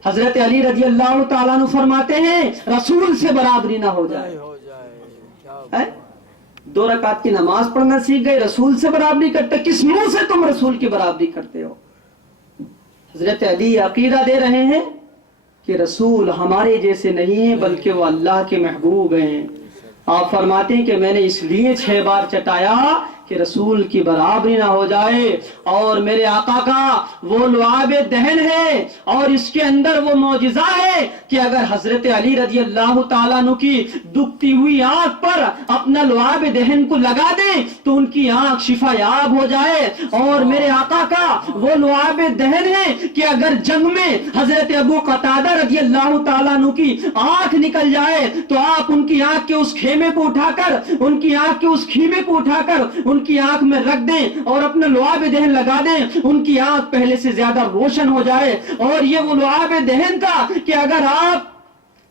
حضرت علی رضی اللہ تعالیٰ عنہ فرماتے ہیں رسول سے برابری نہ ہو جائے۔ 2 رکعت کی نماز پڑھنا سیکھ گئے، رسول سے برابری کرتے، کس منہ سے تم رسول کی برابری کرتے ہو؟ حضرت علی عقیدہ دے رہے ہیں کہ رسول ہمارے جیسے نہیں ہیں بلکہ وہ اللہ کے محبوب ہیں۔ آپ فرماتے ہیں کہ میں نے اس لیے 6 بار چٹایا کہ رسول کی برابری نہ ہو جائے، اور میرے آقا کا وہ لعاب دہن ہے اور اس کے اندر وہ معجزہ ہے کہ اگر حضرت علی رضی اللہ تعالیٰ عنہ کی دکھتی ہوئی آنکھ پر اپنا لعاب دہن کو لگا دیں تو ان کی آنکھ شفا یاب ہو جائے۔ اور میرے آقا کا وہ لعاب دہن ہے کہ اگر جنگ میں حضرت ابو قتادہ رضی اللہ تعالیٰ عنہ کی آنکھ نکل جائے تو آپ ان کی آنکھ کے اس خیمے کو اٹھا کر، ان کی آنکھ کے اس خیمے کو اٹھا کر ان کی آنکھ میں رکھ دیں اور اپنا لعاب دہن لگا دیں، ان کی آنکھ پہلے سے زیادہ روشن ہو جائے۔ اور یہ وہ لعاب دہن تھا کہ اگر آپ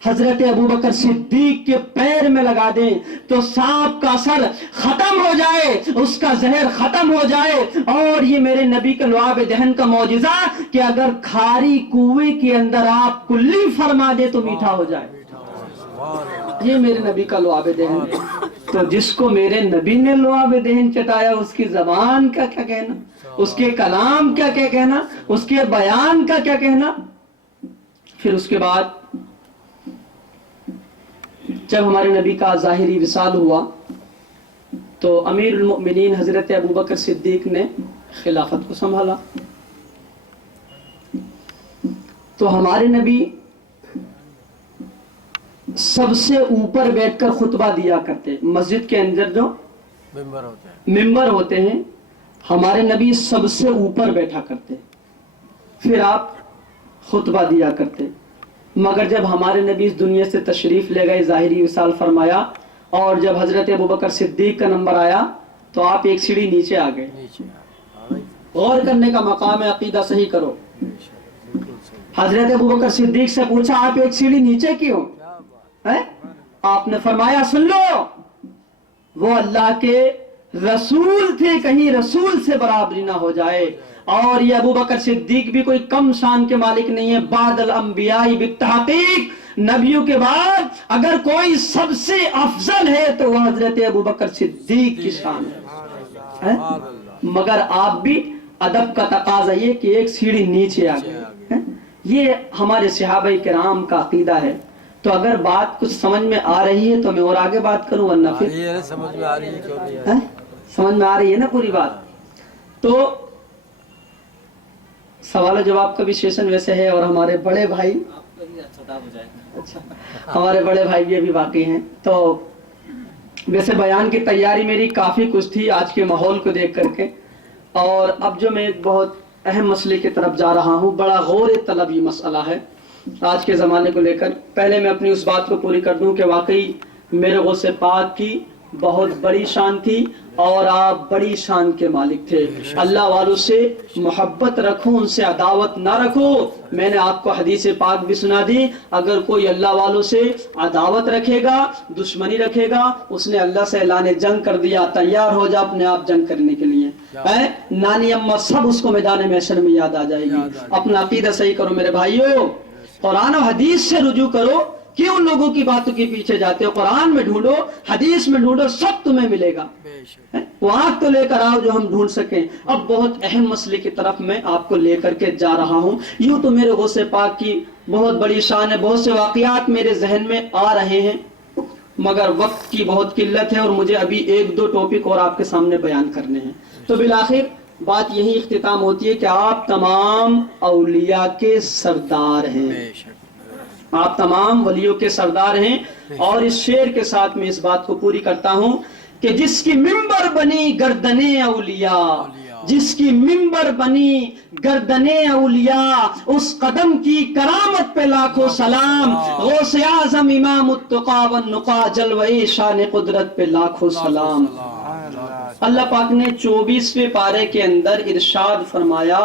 حضرت ابوبکر صدیق کے پیر میں لگا دیں تو سانپ کا اثر ختم ہو جائے، اس کا زہر ختم ہو جائے۔ اور یہ میرے نبی کے لعاب دہن کا معجزہ کہ اگر کھاری کنویں کے اندر آپ کلی فرما دے تو میٹھا ہو جائے، یہ میرے نبی کا لعاب دہن ہے۔ تو جس کو میرے نبی نے لعاب دہن چٹایا اس کی زبان کا کیا کہنا، اس کے کلام کا کیا کہنا، اس کے بیان کا کیا کہنا۔ پھر اس کے بعد جب ہمارے نبی کا ظاہری وصال ہوا تو امیر المؤمنین حضرت ابوبکر صدیق نے خلافت کو سنبھالا۔ تو ہمارے نبی سب سے اوپر بیٹھ کر خطبہ دیا کرتے، مسجد کے اندر جو ممبر ہوتے ہیں ہمارے نبی سب سے اوپر بیٹھا کرتے، پھر آپ خطبہ دیا کرتے۔ مگر جب ہمارے نبی اس دنیا سے تشریف لے گئے، ظاہری وصال فرمایا، اور جب حضرت ابوبکر صدیق کا نمبر آیا تو آپ ایک سیڑھی نیچے آ گئے۔ غور کرنے کا مقام ہے، عقیدہ صحیح کرو۔ حضرت ابوبکر صدیق سے پوچھا آپ ایک سیڑھی نیچے کیوں؟ آپ نے فرمایا سن لو، وہ اللہ کے رسول تھے، کہیں رسول سے برابری نہ ہو جائے۔ اور یہ ابوبکر صدیق بھی کوئی کم شان کے مالک نہیں ہے، بعد الانبیاء بالتحقیق، نبیوں کے بعد اگر کوئی سب سے افضل ہے تو وہ حضرت ابوبکر صدیق کی شان ہے۔ مگر آپ بھی ادب کا تقاضا یہ کہ ایک سیڑھی نیچے آ گئے۔ یہ ہمارے صحابہ کرام کا عقیدہ ہے۔ تو اگر بات کچھ سمجھ میں آ رہی ہے تو میں اور آگے بات کروں، ورنہ پھر سمجھ میں آ رہی ہے، سمجھ میں آ رہی ہے نا پوری بات۔ تو سوال و جواب کا بھی سیشن ویسے ہے، اور ہمارے بڑے بھائی اچھا ہمارے بڑے بھائی یہ بھی باقی ہیں۔ تو ویسے بیان کی تیاری میری کافی کچھ تھی آج کے ماحول کو دیکھ کر کے، اور اب جو میں ایک بہت اہم مسئلے کی طرف جا رہا ہوں، بڑا غور طلب یہ مسئلہ ہے آج کے زمانے کو لے کر۔ پہلے میں اپنی اس بات کو پوری کر دوں کہ واقعی میرے غوث پاک کی بہت بڑی شان تھی اور آپ بڑی شان کے مالک تھے۔ اللہ والوں سے محبت رکھو، ان سے عداوت نہ رکھو۔ میں نے آپ کو حدیث پاک بھی سنا دی، اگر کوئی اللہ والوں سے عداوت رکھے گا، دشمنی رکھے گا، اس نے اللہ سے اعلان جنگ کر دیا، تیار ہو جا اپنے آپ جنگ کرنے کے لیے۔ نانی اماں سب اس کو میدان محشر میں یاد آ جائے گی۔ اپنا عقیدہ صحیح کرو میرے بھائیو، قرآن و حدیث سے رجوع کرو۔ کیوں لوگوں کی باتوں کے پیچھے جاتے ہو؟ قرآن میں ڈھونڈو، حدیث میں ڈھونڈو، سب تمہیں ملے گا۔ وہاں تو لے کر آؤ جو ہم ڈھونڈ سکیں۔ اب بہت اہم مسئلے کی طرف میں آپ کو لے کر کے جا رہا ہوں۔ یوں تو میرے غوث پاک کی بہت بڑی شان ہے، بہت سے واقعات میرے ذہن میں آ رہے ہیں، مگر وقت کی بہت قلت ہے اور مجھے ابھی 1-2 ٹاپک اور آپ کے سامنے بیان کرنے ہیں۔ تو بالآخر بات یہی اختتام ہوتی ہے کہ آپ تمام اولیاء کے سردار ہیں، آپ تمام ولیوں کے سردار ہیں۔ اور اس شعر کے ساتھ میں اس بات کو پوری کرتا ہوں کہ جس کی منبر بنی گردنیں اولیاء، جس کی منبر بنی گردنے اولیاء، اس قدم کی کرامت پہ لاکھوں سلام، غوث اعظم امام التقا والنقا جلوہ شان قدرت پہ لاکھوں سلام۔ اللہ پاک نے 24ویں پارے کے اندر ارشاد فرمایا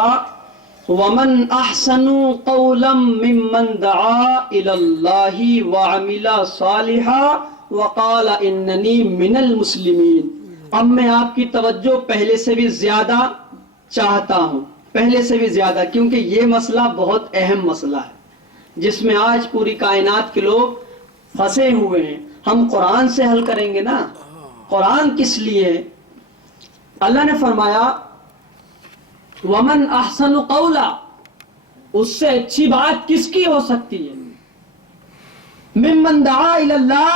وَمَنْ أَحْسَنُ قَوْلًا مِّمَّنْ دَعَا إِلَى اللَّهِ وَعَمِلَ صَالِحًا وَقَالَ إِنَّنِي مِنَ الْمُسْلِمِينَ۔ اب میں آپ کی توجہ پہلے سے بھی زیادہ چاہتا ہوں، پہلے سے بھی زیادہ، کیونکہ یہ مسئلہ بہت اہم مسئلہ ہے جس میں آج پوری کائنات کے لوگ پھنسے ہوئے ہیں۔ ہم قرآن سے حل کریں گے نا، قرآن کس لیے؟ اللہ نے فرمایا وَمَنْ أَحْسَنُ قَوْلًا، اس سے اچھی بات کس کی ہو سکتی ہے؟ مِمَّنْ دَعَا إِلَى اللَّهِ،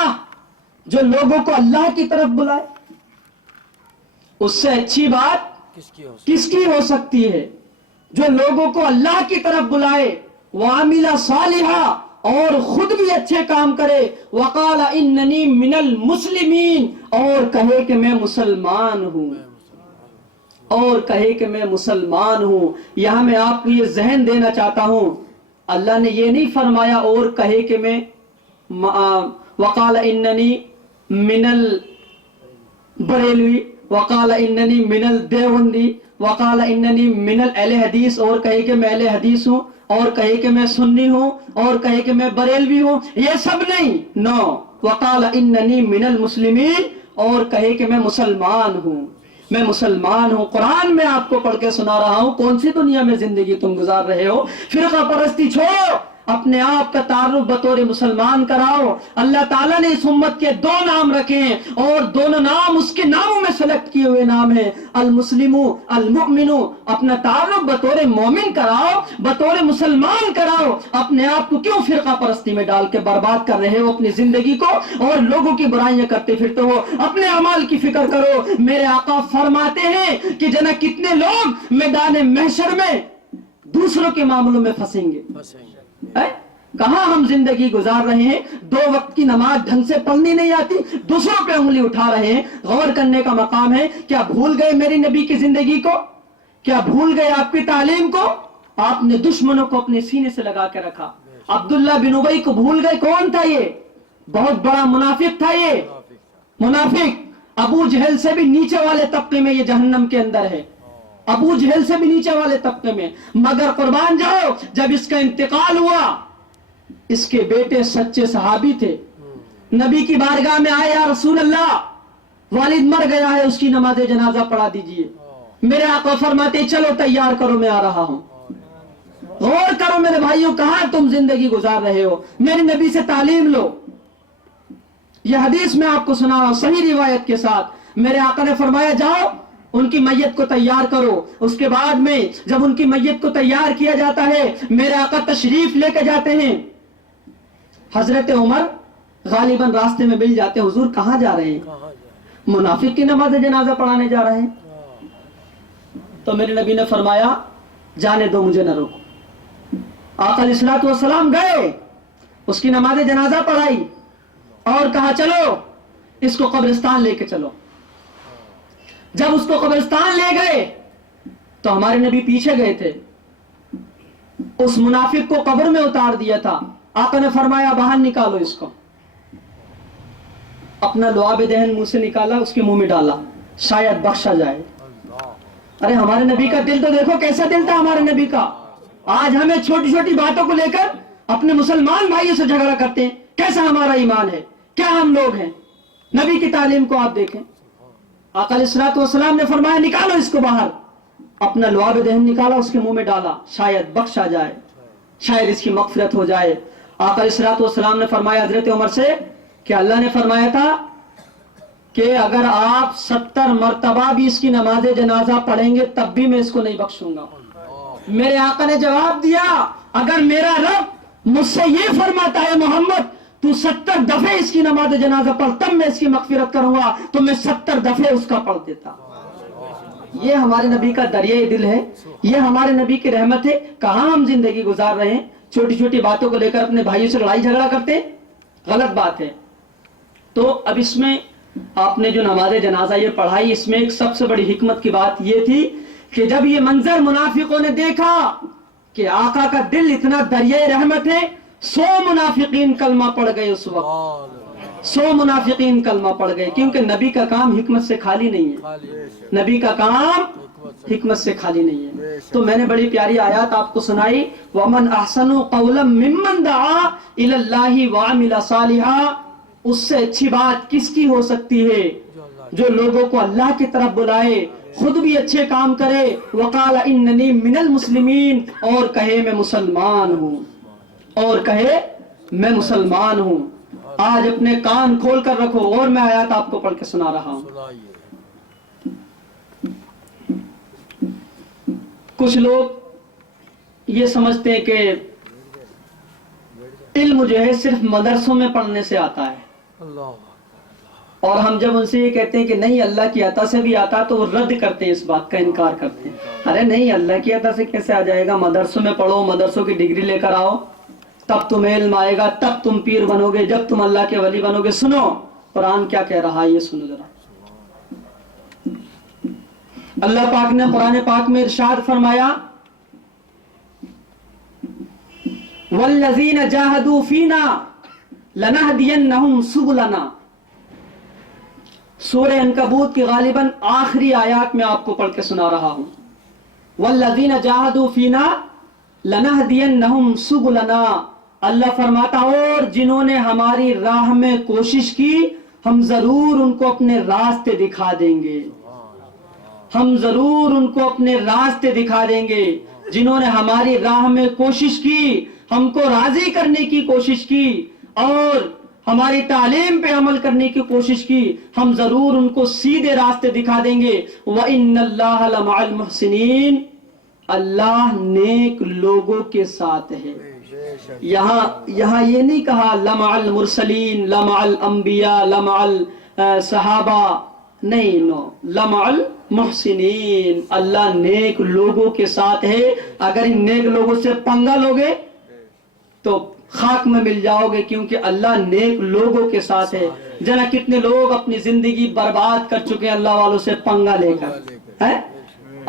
جو لوگوں کو اللہ کی طرف بلائے، اس سے اچھی بات کس کی ہو سکتی ہے؟ جو لوگوں کو اللہ کی طرف بلائے، وَعَمِلَ صَالِحًا، اور خود بھی اچھے کام کرے، وَقَالَ إِنَّنِي مِنَ الْمُسْلِمِينَ، اور کہے کہ میں مسلمان ہوں، اور کہے کہ میں مسلمان ہوں۔ یہاں میں آپ کو یہ ذہن دینا چاہتا ہوں، اللہ نے یہ نہیں فرمایا اور کہے کہ میں وقال اننی من البریلوی، وقال اننی من الدیوبندی، وقال اننی من اہل حدیث، اور کہے کہ میں اہل حدیث ہوں، اور کہے کہ میں سنی ہوں، اور کہے کہ میں بریلوی ہوں، یہ سب نہیں، نو، وقال اننی من المسلمین، اور کہے کہ میں مسلمان ہوں، میں مسلمان ہوں۔ قرآن میں آپ کو پڑھ کے سنا رہا ہوں، کون سی دنیا میں زندگی تم گزار رہے ہو؟ فرقہ پرستی چھوڑو، اپنے آپ کا تعارف بطور مسلمان کراؤ۔ اللہ تعالیٰ نے اس امت کے 2 نام رکھے ہیں، اور دونوں نام اس کے ناموں میں سلیکٹ کیے ہوئے نام ہیں، المسلم، المؤمن۔ اپنا تعارف بطور مومن کراؤ، بطور مسلمان کراؤ۔ اپنے آپ کو کیوں فرقہ پرستی میں ڈال کے برباد کر رہے ہو اپنی زندگی کو، اور لوگوں کی برائیاں کرتے پھرتے ہو؟ اپنے اعمال کی فکر کرو۔ میرے آقا فرماتے ہیں کہ جنا کتنے لوگ میدان محشر میں دوسروں کے معاملوں میں پھنسیں گے۔ کہاں ہم زندگی گزار رہے ہیں؟ 2 وقت کی نماز ڈھنگ سے پڑھنی نہیں آتی، دوسروں پہ انگلی اٹھا رہے ہیں۔ غور کرنے کا مقام ہے، کیا بھول گئے میری نبی کی زندگی کو؟ کیا بھول گئے آپ کی تعلیم کو؟ آپ نے دشمنوں کو اپنے سینے سے لگا کے رکھا۔ عبداللہ بن ابی کو بھول گئے؟ کون تھا یہ؟ بہت بڑا منافق تھا یہ، منافق۔ ابو جہل سے بھی نیچے والے طبقے میں یہ جہنم کے اندر ہے، ابو جہل سے بھی نیچے والے طبقے میں۔ مگر قربان جاؤ، جب اس کا انتقال ہوا، اس کے بیٹے سچے صحابی تھے، نبی کی بارگاہ میں آئے، یا رسول اللہ والد مر گیا ہے، اس کی نماز جنازہ پڑھا دیجئے۔ میرے آقا فرماتے چلو تیار کرو، میں آ رہا ہوں۔ غور کرو میرے بھائیوں، کہاں تم زندگی گزار رہے ہو؟ میرے نبی سے تعلیم لو۔ یہ حدیث میں آپ کو سنا رہا ہوں صحیح روایت کے ساتھ۔ میرے آقا نے فرمایا جاؤ ان کی میت کو تیار کرو۔ اس کے بعد میں جب ان کی میت کو تیار کیا جاتا ہے، میرے آقا تشریف لے کے جاتے ہیں۔ حضرت عمر غالباً راستے میں مل جاتے ہیں، حضور کہاں جا رہے ہیں؟ منافق کی نماز جنازہ پڑھانے جا رہے ہیں۔ تو میرے نبی نے فرمایا جانے دو، مجھے نہ روکو۔ آقا علیہ الصلوۃ والسلام گئے، اس کی نماز جنازہ پڑھائی، اور کہا چلو اس کو قبرستان لے کے چلو۔ جب اس کو قبرستان لے گئے تو ہمارے نبی پیچھے گئے تھے، اس منافق کو قبر میں اتار دیا تھا۔ آقا نے فرمایا باہر نکالو اس کو۔ اپنا لعاب دہن منہ سے نکالا، اس کے منہ میں ڈالا، شاید بخشا جائے۔ ارے ہمارے نبی کا دل تو دیکھو کیسا دل تھا ہمارے نبی کا۔ آج ہمیں چھوٹی چھوٹی باتوں کو لے کر اپنے مسلمان بھائیوں سے جھگڑا کرتے ہیں۔ کیسا ہمارا ایمان ہے، کیا ہم لوگ ہیں؟ نبی کی تعلیم کو آپ دیکھیں۔ آقا علیہ الصلوۃ والسلام نے فرمایا نکالو اس کو باہر۔ اپنا لعاب دہن نکالا، اس کے منہ میں ڈالا، شاید بخشا جائے، شاید اس کی مغفرت ہو جائے۔ آقا علیہ الصلوۃ والسلام نے فرمایا حضرت عمر سے کہ اللہ نے فرمایا تھا کہ اگر آپ 70 مرتبہ بھی اس کی نماز جنازہ پڑھیں گے تب بھی میں اس کو نہیں بخشوں گا۔ میرے آقا نے جواب دیا اگر میرا رب مجھ سے یہ فرماتا ہے محمد تو 70 دفعے اس کی نماز جنازہ پڑھ تب میں اس کی مغفرت کروں گا، تو میں 70 دفعے اس کا پڑھ دیتا۔ یہ ہمارے نبی کا دریائے دل ہے، یہ ہمارے نبی کی رحمت ہے۔ کہاں ہم زندگی گزار رہے ہیں؟ چھوٹی چھوٹی باتوں کو لے کر اپنے بھائیوں سے لڑائی جھگڑا کرتے ہیں، غلط بات ہے۔ تو اب اس میں آپ نے جو نماز جنازہ یہ پڑھائی، اس میں ایک سب سے بڑی حکمت کی بات یہ تھی کہ جب یہ منظر منافقوں نے دیکھا کہ آقا کا دل اتنا دریائے رحمت ہے، 100 منافقین کلمہ پڑھ گئے اس وقت، 100 منافقین کلمہ پڑھ گئے، کیونکہ نبی کا کام حکمت سے خالی نہیں ہے، نبی کا کام حکمت سے خالی نہیں ہے۔ تو میں نے بڑی پیاری آیات آپ کو سنائی، وَمَنْ أَحْسَنُ قَوْلًا مِّمَّنْ دَعَا إِلَى اللَّهِ وَعَمِلَ صَالِحًا، اس سے اچھی بات کس کی ہو سکتی ہے جو لوگوں کو اللہ کی طرف بلائے، خود بھی اچھے کام کرے، وَقَالَ إِنَّنِي مِنَ الْمُسْلِمِينَ، اور کہے میں مسلمان ہوں، اور کہے میں مسلمان ہوں۔ آج اپنے کان کھول کر رکھو، اور میں آیات آپ کو پڑھ کے سنا رہا ہوں۔ کچھ لوگ یہ سمجھتے ہیں کہ علم جو ہے صرف مدرسوں میں پڑھنے سے آتا ہے، اور ہم جب ان سے یہ کہتے ہیں کہ نہیں اللہ کی عطا سے بھی آتا تو وہ رد کرتے ہیں، اس بات کا انکار کرتے ہیں۔ ارے نہیں، اللہ کی عطا سے کیسے آ جائے گا؟ مدرسوں میں پڑھو، مدرسوں کی ڈگری لے کر آؤ، تب تمہیں علم آئے گا، تب تم پیر بنو گے، جب تم اللہ کے ولی بنو گے۔ سنو قرآن کیا کہہ رہا ہے، یہ سنو ذرا۔ اللہ پاک نے قرآن پاک میں ارشاد فرمایا، وَالَّذِينَ جَاهَدُوا فِينَا لَنَهْدِيَنَّهُمْ سُبُلَنَا، سورہ عنکبوت کی غالباً آخری آیات میں آپ کو پڑھ کے سنا رہا ہوں۔ وَالَّذِينَ جَاهَدُوا فِينَا لَنَهْدِيَنَّهُمْ سُبُلَنَا، اللہ فرماتا اور جنہوں نے ہماری راہ میں کوشش کی ہم ضرور ان کو اپنے راستے دکھا دیں گے، ہم ضرور ان کو اپنے راستے دکھا دیں گے۔ جنہوں نے ہماری راہ میں کوشش کی، ہم کو راضی کرنے کی کوشش کی اور ہماری تعلیم پہ عمل کرنے کی کوشش کی، ہم ضرور ان کو سیدھے راستے دکھا دیں گے۔ وَإِنَّ اللَّهَ لَمَعَ الْمُحْسِنِينَ، اللہ نیک لوگوں کے ساتھ ہے۔ یہاں یہ نہیں کہا لمع المرسلین، لمع الانبیاء، لمع الصحابہ، نہیں، نو، لمع المحسنین، اللہ نیک لوگوں کے ساتھ ہے۔ اگر ان نیک لوگوں سے پنگا لوگے تو خاک میں مل جاؤ گے، کیونکہ اللہ نیک لوگوں کے ساتھ ہے۔ جنا کتنے لوگ اپنی زندگی برباد کر چکے ہیں اللہ والوں سے پنگا لے کر، ہے؟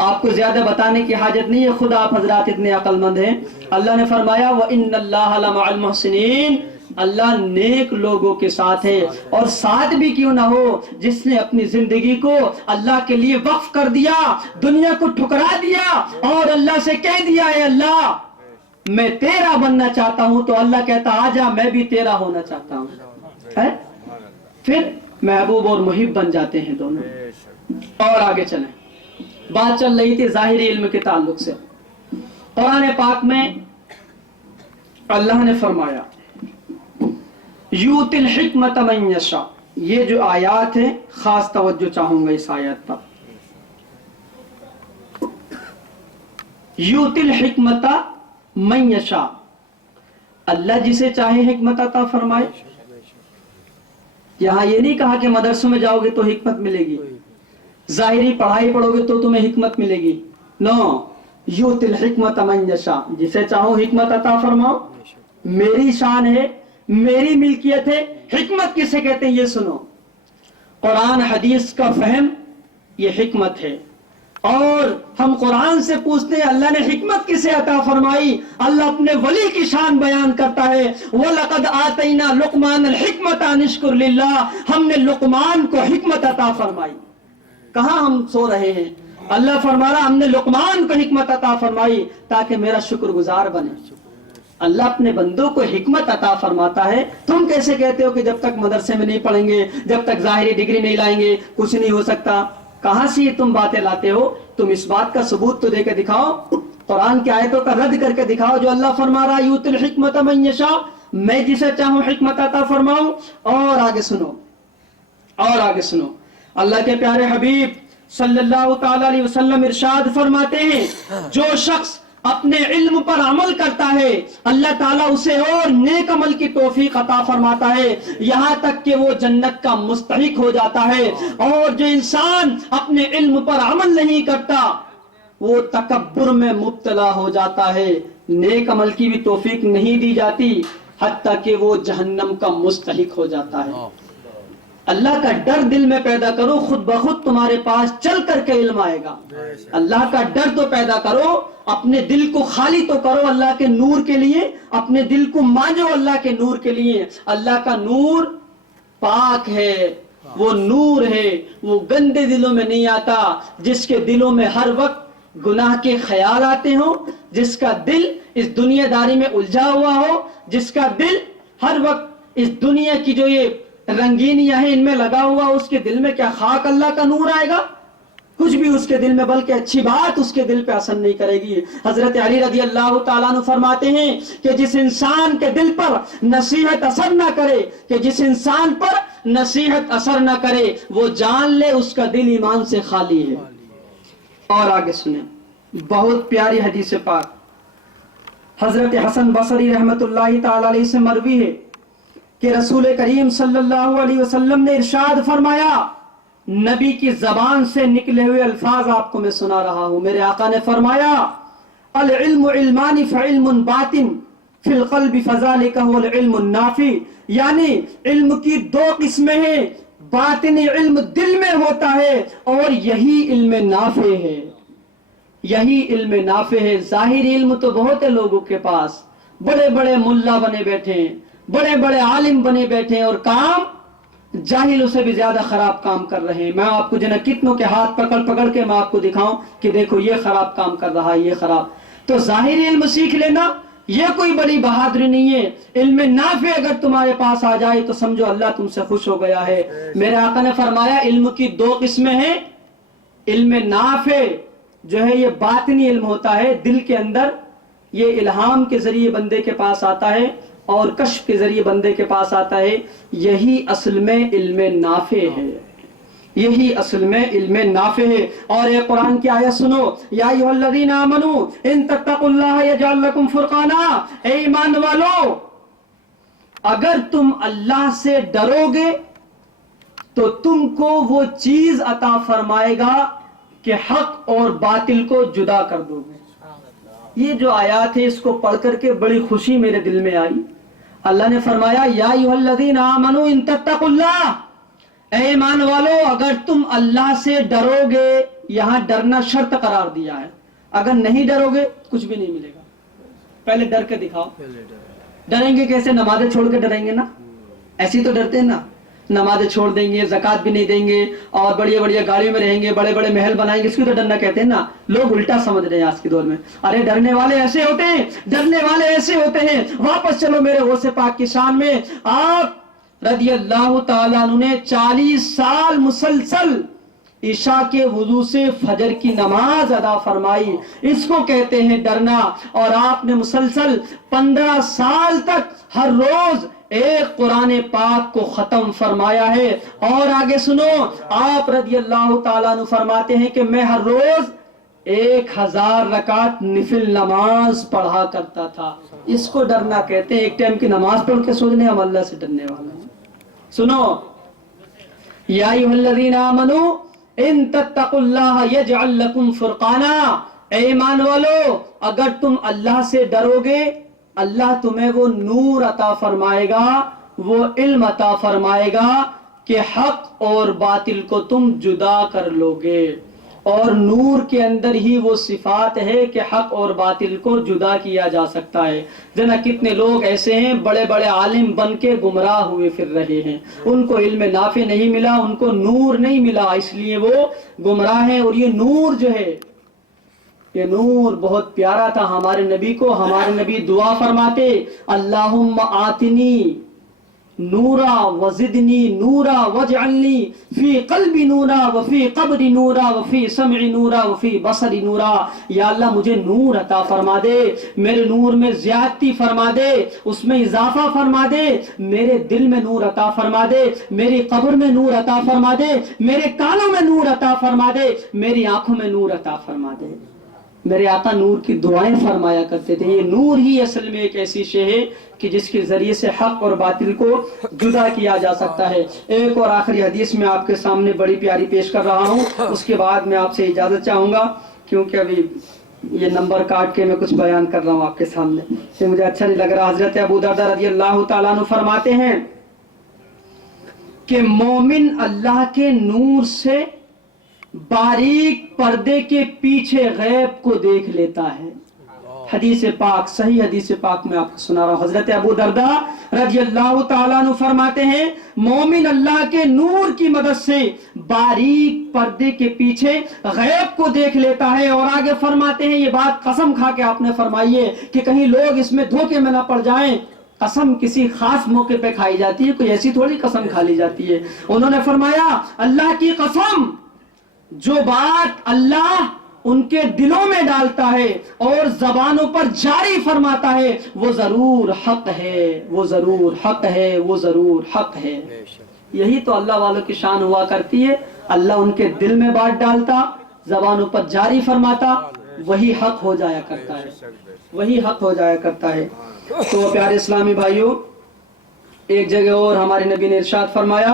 آپ کو زیادہ بتانے کی حاجت نہیں ہے، خود آپ حضرات اتنے عقل مند ہیں۔ اللہ نے فرمایا وَإِنَّ اللَّهَ لَمَعَ الْمُحْسِنِينَ، اللہ نیک لوگوں کے ساتھ ہے۔ اور ساتھ بھی کیوں نہ ہو، جس نے اپنی زندگی کو اللہ کے لیے وقف کر دیا، دنیا کو ٹھکرا دیا اور اللہ سے کہہ دیا ہے اللہ میں تیرا بننا چاہتا ہوں، تو اللہ کہتا آجا میں بھی تیرا ہونا چاہتا ہوں، ہے؟ پھر محبوب اور محب بن جاتے ہیں دونوں۔ اور آگے چلیں، بات چل رہی تھی ظاہری علم کے تعلق سے۔ قرآن پاک میں اللہ نے فرمایا یؤتی الحکمت من یشاء، یہ جو آیات ہیں خاص توجہ چاہوں گا اس آیات پر۔ یؤتی الحکمت من یشاء، اللہ جسے چاہے حکمت عطا فرمائے۔ یہاں یہ نہیں کہا کہ مدرسوں میں جاؤ گے تو حکمت ملے گی، ظاہری پڑھائی پڑھو گے تو تمہیں حکمت ملے گی، نو، یؤتی الحکمت من یشاء، جسے چاہوں حکمت عطا فرماؤ، میری شان ہے، میری ملکیت ہے۔ حکمت کسے کہتے ہیں یہ سنو، قرآن حدیث کا فہم یہ حکمت ہے۔ اور ہم قرآن سے پوچھتے ہیں اللہ نے حکمت کسے عطا فرمائی، اللہ اپنے ولی کی شان بیان کرتا ہے وَلَقَدْ آتَيْنَا لُقْمَانَ الْحِكْمَةَ أَنِ اشْكُرْ لِلَّهِ، ہم نے لقمان کو حکمت عطا فرمائی۔ کہاں ہم سو رہے ہیں، اللہ فرما رہا ہم نے لقمان کو حکمت عطا فرمائی تاکہ میرا شکر گزار بنے۔ اللہ اپنے بندوں کو حکمت عطا فرماتا ہے۔ تم کیسے کہتے ہو کہ جب تک مدرسے میں نہیں پڑھیں گے، جب تک ظاہری ڈگری نہیں لائیں گے کچھ نہیں ہو سکتا؟ کہاں سے یہ تم باتیں لاتے ہو؟ تم اس بات کا ثبوت تو دے کے دکھاؤ، قرآن کی آیتوں کا رد کر کے دکھاؤ جو اللہ فرما رہا یؤتی الحکمت من یشاء، میں جسے چاہوں حکمت عطا فرماؤں۔ اور آگے سنو، اور آگے سنو، اللہ کے پیارے حبیب صلی اللہ تعالی علیہ وسلم ارشاد فرماتے ہیں جو شخص اپنے علم پر عمل کرتا ہے اللہ تعالیٰ اسے اور نیک عمل کی توفیق عطا فرماتا ہے، یہاں تک کہ وہ جنت کا مستحق ہو جاتا ہے۔ اور جو انسان اپنے علم پر عمل نہیں کرتا وہ تکبر میں مبتلا ہو جاتا ہے، نیک عمل کی بھی توفیق نہیں دی جاتی، حتیٰ کہ وہ جہنم کا مستحق ہو جاتا ہے۔ اللہ کا ڈر دل میں پیدا کرو، خود بخود تمہارے پاس چل کر کے علم آئے گا۔ اللہ کا ڈر تو پیدا کرو، اپنے دل کو خالی تو کرو اللہ کے نور کے لیے، اپنے دل کو مانجو اللہ کے نور کے لیے۔ اللہ کا نور پاک ہے، وہ نور ہے، وہ گندے دلوں میں نہیں آتا۔ جس کے دلوں میں ہر وقت گناہ کے خیال آتے ہوں، جس کا دل اس دنیا داری میں الجھا ہوا ہو، جس کا دل ہر وقت اس دنیا کی جو یہ رنگینیاں ہیں ان میں لگا ہوا، اس کے دل میں کیا خاک اللہ کا نور آئے گا؟ کچھ بھی اس کے دل میں، بلکہ اچھی بات اس کے دل پہ اثر نہیں کرے گی۔ حضرت علی رضی اللہ تعالیٰ عنہ فرماتے ہیں کہ جس انسان کے دل پر نصیحت اثر نہ کرے، کہ جس انسان پر نصیحت اثر نہ کرے، وہ جان لے اس کا دل ایمان سے خالی ہے۔ اور آگے سنیں، بہت پیاری حدیث پاک حضرت حسن بصری رحمت اللہ تعالی علیہ سے مروی ہے کہ رسول کریم صلی اللہ علیہ وسلم نے ارشاد فرمایا، نبی کی زبان سے نکلے ہوئے الفاظ آپ کو میں سنا رہا ہوں۔ میرے آقا نے فرمایا، العلم علمان فعلم باطن فی القلب فذلک هو العلم النافع، یعنی علم کی دو قسمیں ہیں، باطنی علم دل میں ہوتا ہے اور یہی علم نافع ہے، یہی علم نافع ہے۔ ظاہری علم تو بہت ہے لوگوں کے پاس، بڑے بڑے ملا بنے بیٹھے ہیں، بڑے بڑے عالم بنے بیٹھے ہیں، اور کام جاہلوں سے بھی زیادہ خراب کام کر رہے ہیں۔ میں آپ کو جنہیں کتنوں کے ہاتھ پکڑ پکڑ کے میں آپ کو دکھاؤں کہ دیکھو یہ خراب کام کر رہا ہے، یہ خراب۔ تو ظاہری علم سیکھ لینا یہ کوئی بڑی بہادری نہیں ہے۔ علم نافع اگر تمہارے پاس آ جائے تو سمجھو اللہ تم سے خوش ہو گیا ہے۔ میرے آقا نے فرمایا علم کی دو قسمیں ہیں، علم نافع جو ہے یہ باطنی علم ہوتا ہے، دل کے اندر یہ الہام کے ذریعے بندے کے پاس آتا ہے اور کشف کے ذریعے بندے کے پاس آتا ہے، یہی اصل میں علم نافع ہے، یہی اصل میں علم نافع ہے۔ اور یہ قرآن کی آیت سنو، یا ایھا الذین آمنوا ان تتقوا اللہ یجعل لکم فرقانا، اے ایمان والو اگر تم اللہ سے ڈرو گے تو تم کو وہ چیز عطا فرمائے گا کہ حق اور باطل کو جدا کر دو گے۔ یہ جو آیات ہے اس کو پڑھ کر کے بڑی خوشی میرے دل میں آئی۔ اللہ نے فرمایا، یا ایھا الذین آمنوا ان تتقوا اللہ، اے ایمان والو اگر تم اللہ سے ڈرو گے، یہاں ڈرنا شرط قرار دیا ہے، اگر نہیں ڈرو گے کچھ بھی نہیں ملے گا۔ پہلے ڈر کے دکھاؤ۔ ڈریں گے کیسے؟ نمازیں چھوڑ کے ڈریں گے نا، ایسی تو ڈرتے ہیں نا، نمازیں چھوڑ دیں گے، زکوٰۃ بھی نہیں دیں گے اور بڑی بڑی گاڑیوں میں رہیں گے، بڑے بڑے محل بنائیں گے، اس کی تو ڈرنا کہتے ہیں نا۔ لوگ الٹا سمجھ رہے ہیں آج کے دور میں، ارے ڈرنے والے ایسے ہوتے ہیں، ڈرنے والے ایسے ہوتے ہیں۔ واپس چلو میرے غوث پاک کی شان میں، آپ رضی اللہ تعالیٰ عنہ نے 40 سال مسلسل عشاء کے وضو سے فجر کی نماز ادا فرمائی، اس کو کہتے ہیں ڈرنا۔ اور آپ نے مسلسل 15 سال تک ہر روز ایک قرآن پاک کو ختم فرمایا ہے۔ اور آگے سنو، آپ رضی اللہ تعالیٰ عنہ فرماتے ہیں کہ میں ہر روز 1000 رکعت نفل نماز پڑھا کرتا تھا، اس کو ڈرنا کہتے ہیں۔ ایک ٹائم کی نماز پڑھ کے سوچنے ہم اللہ سے ڈرنے والے ہیں۔ سنو، یا ایھا الذین آمنوا ان تتقوا اللہ یجعل لکم فرقانا، اے ایمان والو اگر تم اللہ سے ڈرو گے اللہ تمہیں وہ نور عطا فرمائے گا، وہ علم عطا فرمائے گا کہ حق اور باطل کو تم جدا کر لو گے۔ اور نور کے اندر ہی وہ صفات ہے کہ حق اور باطل کو جدا کیا جا سکتا ہے۔ جنا کتنے لوگ ایسے ہیں بڑے بڑے عالم بن کے گمراہ ہوئے پھر رہے ہیں، ان کو علم نافع نہیں ملا، ان کو نور نہیں ملا، اس لیے وہ گمراہ ہیں۔ اور یہ نور جو ہے، یہ نور بہت پیارا تھا ہمارے نبی کو۔ ہمارے نبی دعا فرماتے، اللہم آتنی نورا وزدنی نورا واجعلنی فی قلبی نورا وفی قبری نورا وفی سمعی نورا وفی بصری نورا، یا اللہ مجھے نور عطا فرما دے، میرے نور میں زیادتی فرما دے، اس میں اضافہ فرما دے، میرے دل میں نور عطا فرما دے، میری قبر میں نور عطا فرما دے، میرے کانوں میں نور عطا فرما دے، میری آنکھوں میں نور عطا فرما دے۔ میرے آقا نور کی دعائیں فرمایا کرتے تھے۔ یہ نور ہی اصل میں ایک ایسی شے ہے کہ جس کے ذریعے سے حق اور باطل کو جدا کیا جا سکتا ہے۔ ایک اور آخری حدیث میں آپ کے سامنے بڑی پیاری پیش کر رہا ہوں، اس کے بعد میں آپ سے اجازت چاہوں گا، کیونکہ ابھی یہ نمبر کاٹ کے میں کچھ بیان کر رہا ہوں آپ کے سامنے، یہ مجھے اچھا نہیں لگ رہا۔ حضرت ابو درداء رضی اللہ تعالیٰ عنہ فرماتے ہیں، کہ مومن اللہ کے نور سے باریک پردے کے پیچھے غیب کو دیکھ لیتا ہے. حدیث پاک، صحیح حدیث پاک میں آپ کو سنا رہا ہوں. حضرت ابو درداء رضی اللہ تعالیٰ عنہ فرماتے ہیں مومن اللہ کے نور کی مدد سے باریک پردے کے پیچھے غیب کو دیکھ لیتا ہے. اور آگے فرماتے ہیں، یہ بات قسم کھا کے آپ نے فرمائی ہے کہ کہیں لوگ اس میں دھوکے میں نہ پڑ جائیں. قسم کسی خاص موقع پہ کھائی جاتی ہے، کوئی ایسی تھوڑی قسم کھا لی جاتی ہے. انہوں نے فرمایا اللہ کی قسم، جو بات اللہ ان کے دلوں میں ڈالتا ہے اور زبانوں پر جاری فرماتا ہے وہ ضرور حق ہے، وہ ضرور حق ہے، وہ ضرور حق ہے. یہی تو اللہ والوں کی شان ہوا کرتی ہے. اللہ ان کے دل میں بات ڈالتا، زبانوں پر جاری فرماتا، وہی حق ہو جایا کرتا ہے، وہی حق ہو جایا کرتا ہے. تو پیارے اسلامی بھائیوں، ایک جگہ اور ہمارے نبی نے ارشاد فرمایا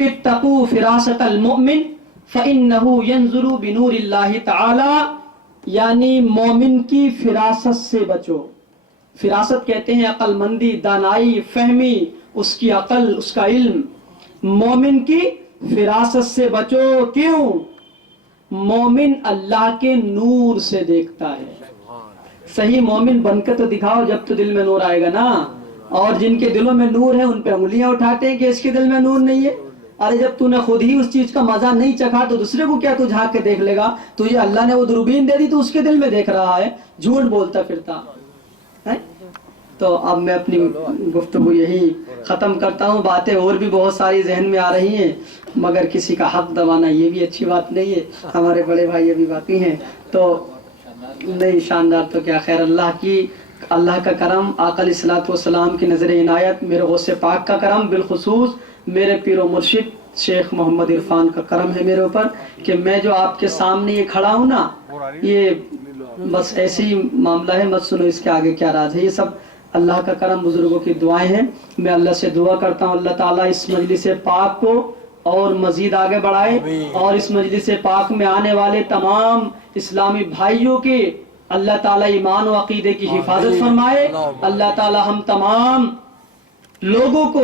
اتقوا فراست المؤمن فإنه ينظر بنور اللہ تعالی، یعنی مومن کی فراست سے بچو. فراست کہتے ہیں عقل مندی، دانائی، فہمی، اس کی عقل، اس کا علم. مومن کی فراست سے بچو. کیوں؟ مومن اللہ کے نور سے دیکھتا ہے. صحیح مومن بن کے تو دکھاؤ جب تو دل میں نور آئے گا نا. اور جن کے دلوں میں نور ہے ان پہ انگلیاں اٹھاتے ہیں کہ اس کے دل میں نور نہیں ہے. ارے جب تو نے خود ہی اس چیز کا مزہ نہیں چکھا تو دوسرے کو کیا تو جھانک کے دیکھ لے گا؟ تجھے اللہ نے وہ دوربین دے دی تو اس کے دل میں دیکھ رہا ہے، جھوٹ بولتا پھرتا ہے. تو اب میں اپنی گفتگو یہی ختم کرتا ہوں. باتیں اور بھی بہت ساری ذہن میں آ رہی ہیں، مگر کسی کا حق دبانا یہ بھی اچھی بات نہیں ہے. ہمارے بڑے بھائی ابھی باقی ہیں تو نہیں، شاندار تو کیا خیر. اللہ کا کرم، آقا علیہ الصلوۃ والسلام کی نظر عنایت، میرے غوث پاک کا کرم، بالخصوص میرے پیر و مرشد شیخ محمد عرفان کا کرم ہے میرے اوپر کہ میں جو آپ کے سامنے یہ کھڑا ہوں نا، یہ بس ایسی معاملہ ہے، مت سنو اس کے آگے کیا راز ہے. یہ سب اللہ کا کرم، بزرگوں کی دعائیں ہیں. میں اللہ سے دعا کرتا ہوں اللہ تعالیٰ اس مجلس پاک کو اور مزید آگے بڑھائے، اور اس مجلس پاک میں آنے والے تمام اسلامی بھائیوں کے اللہ تعالیٰ ایمان و عقیدے کی حفاظت فرمائے. اللہ تعالیٰ ہم تمام لوگوں کو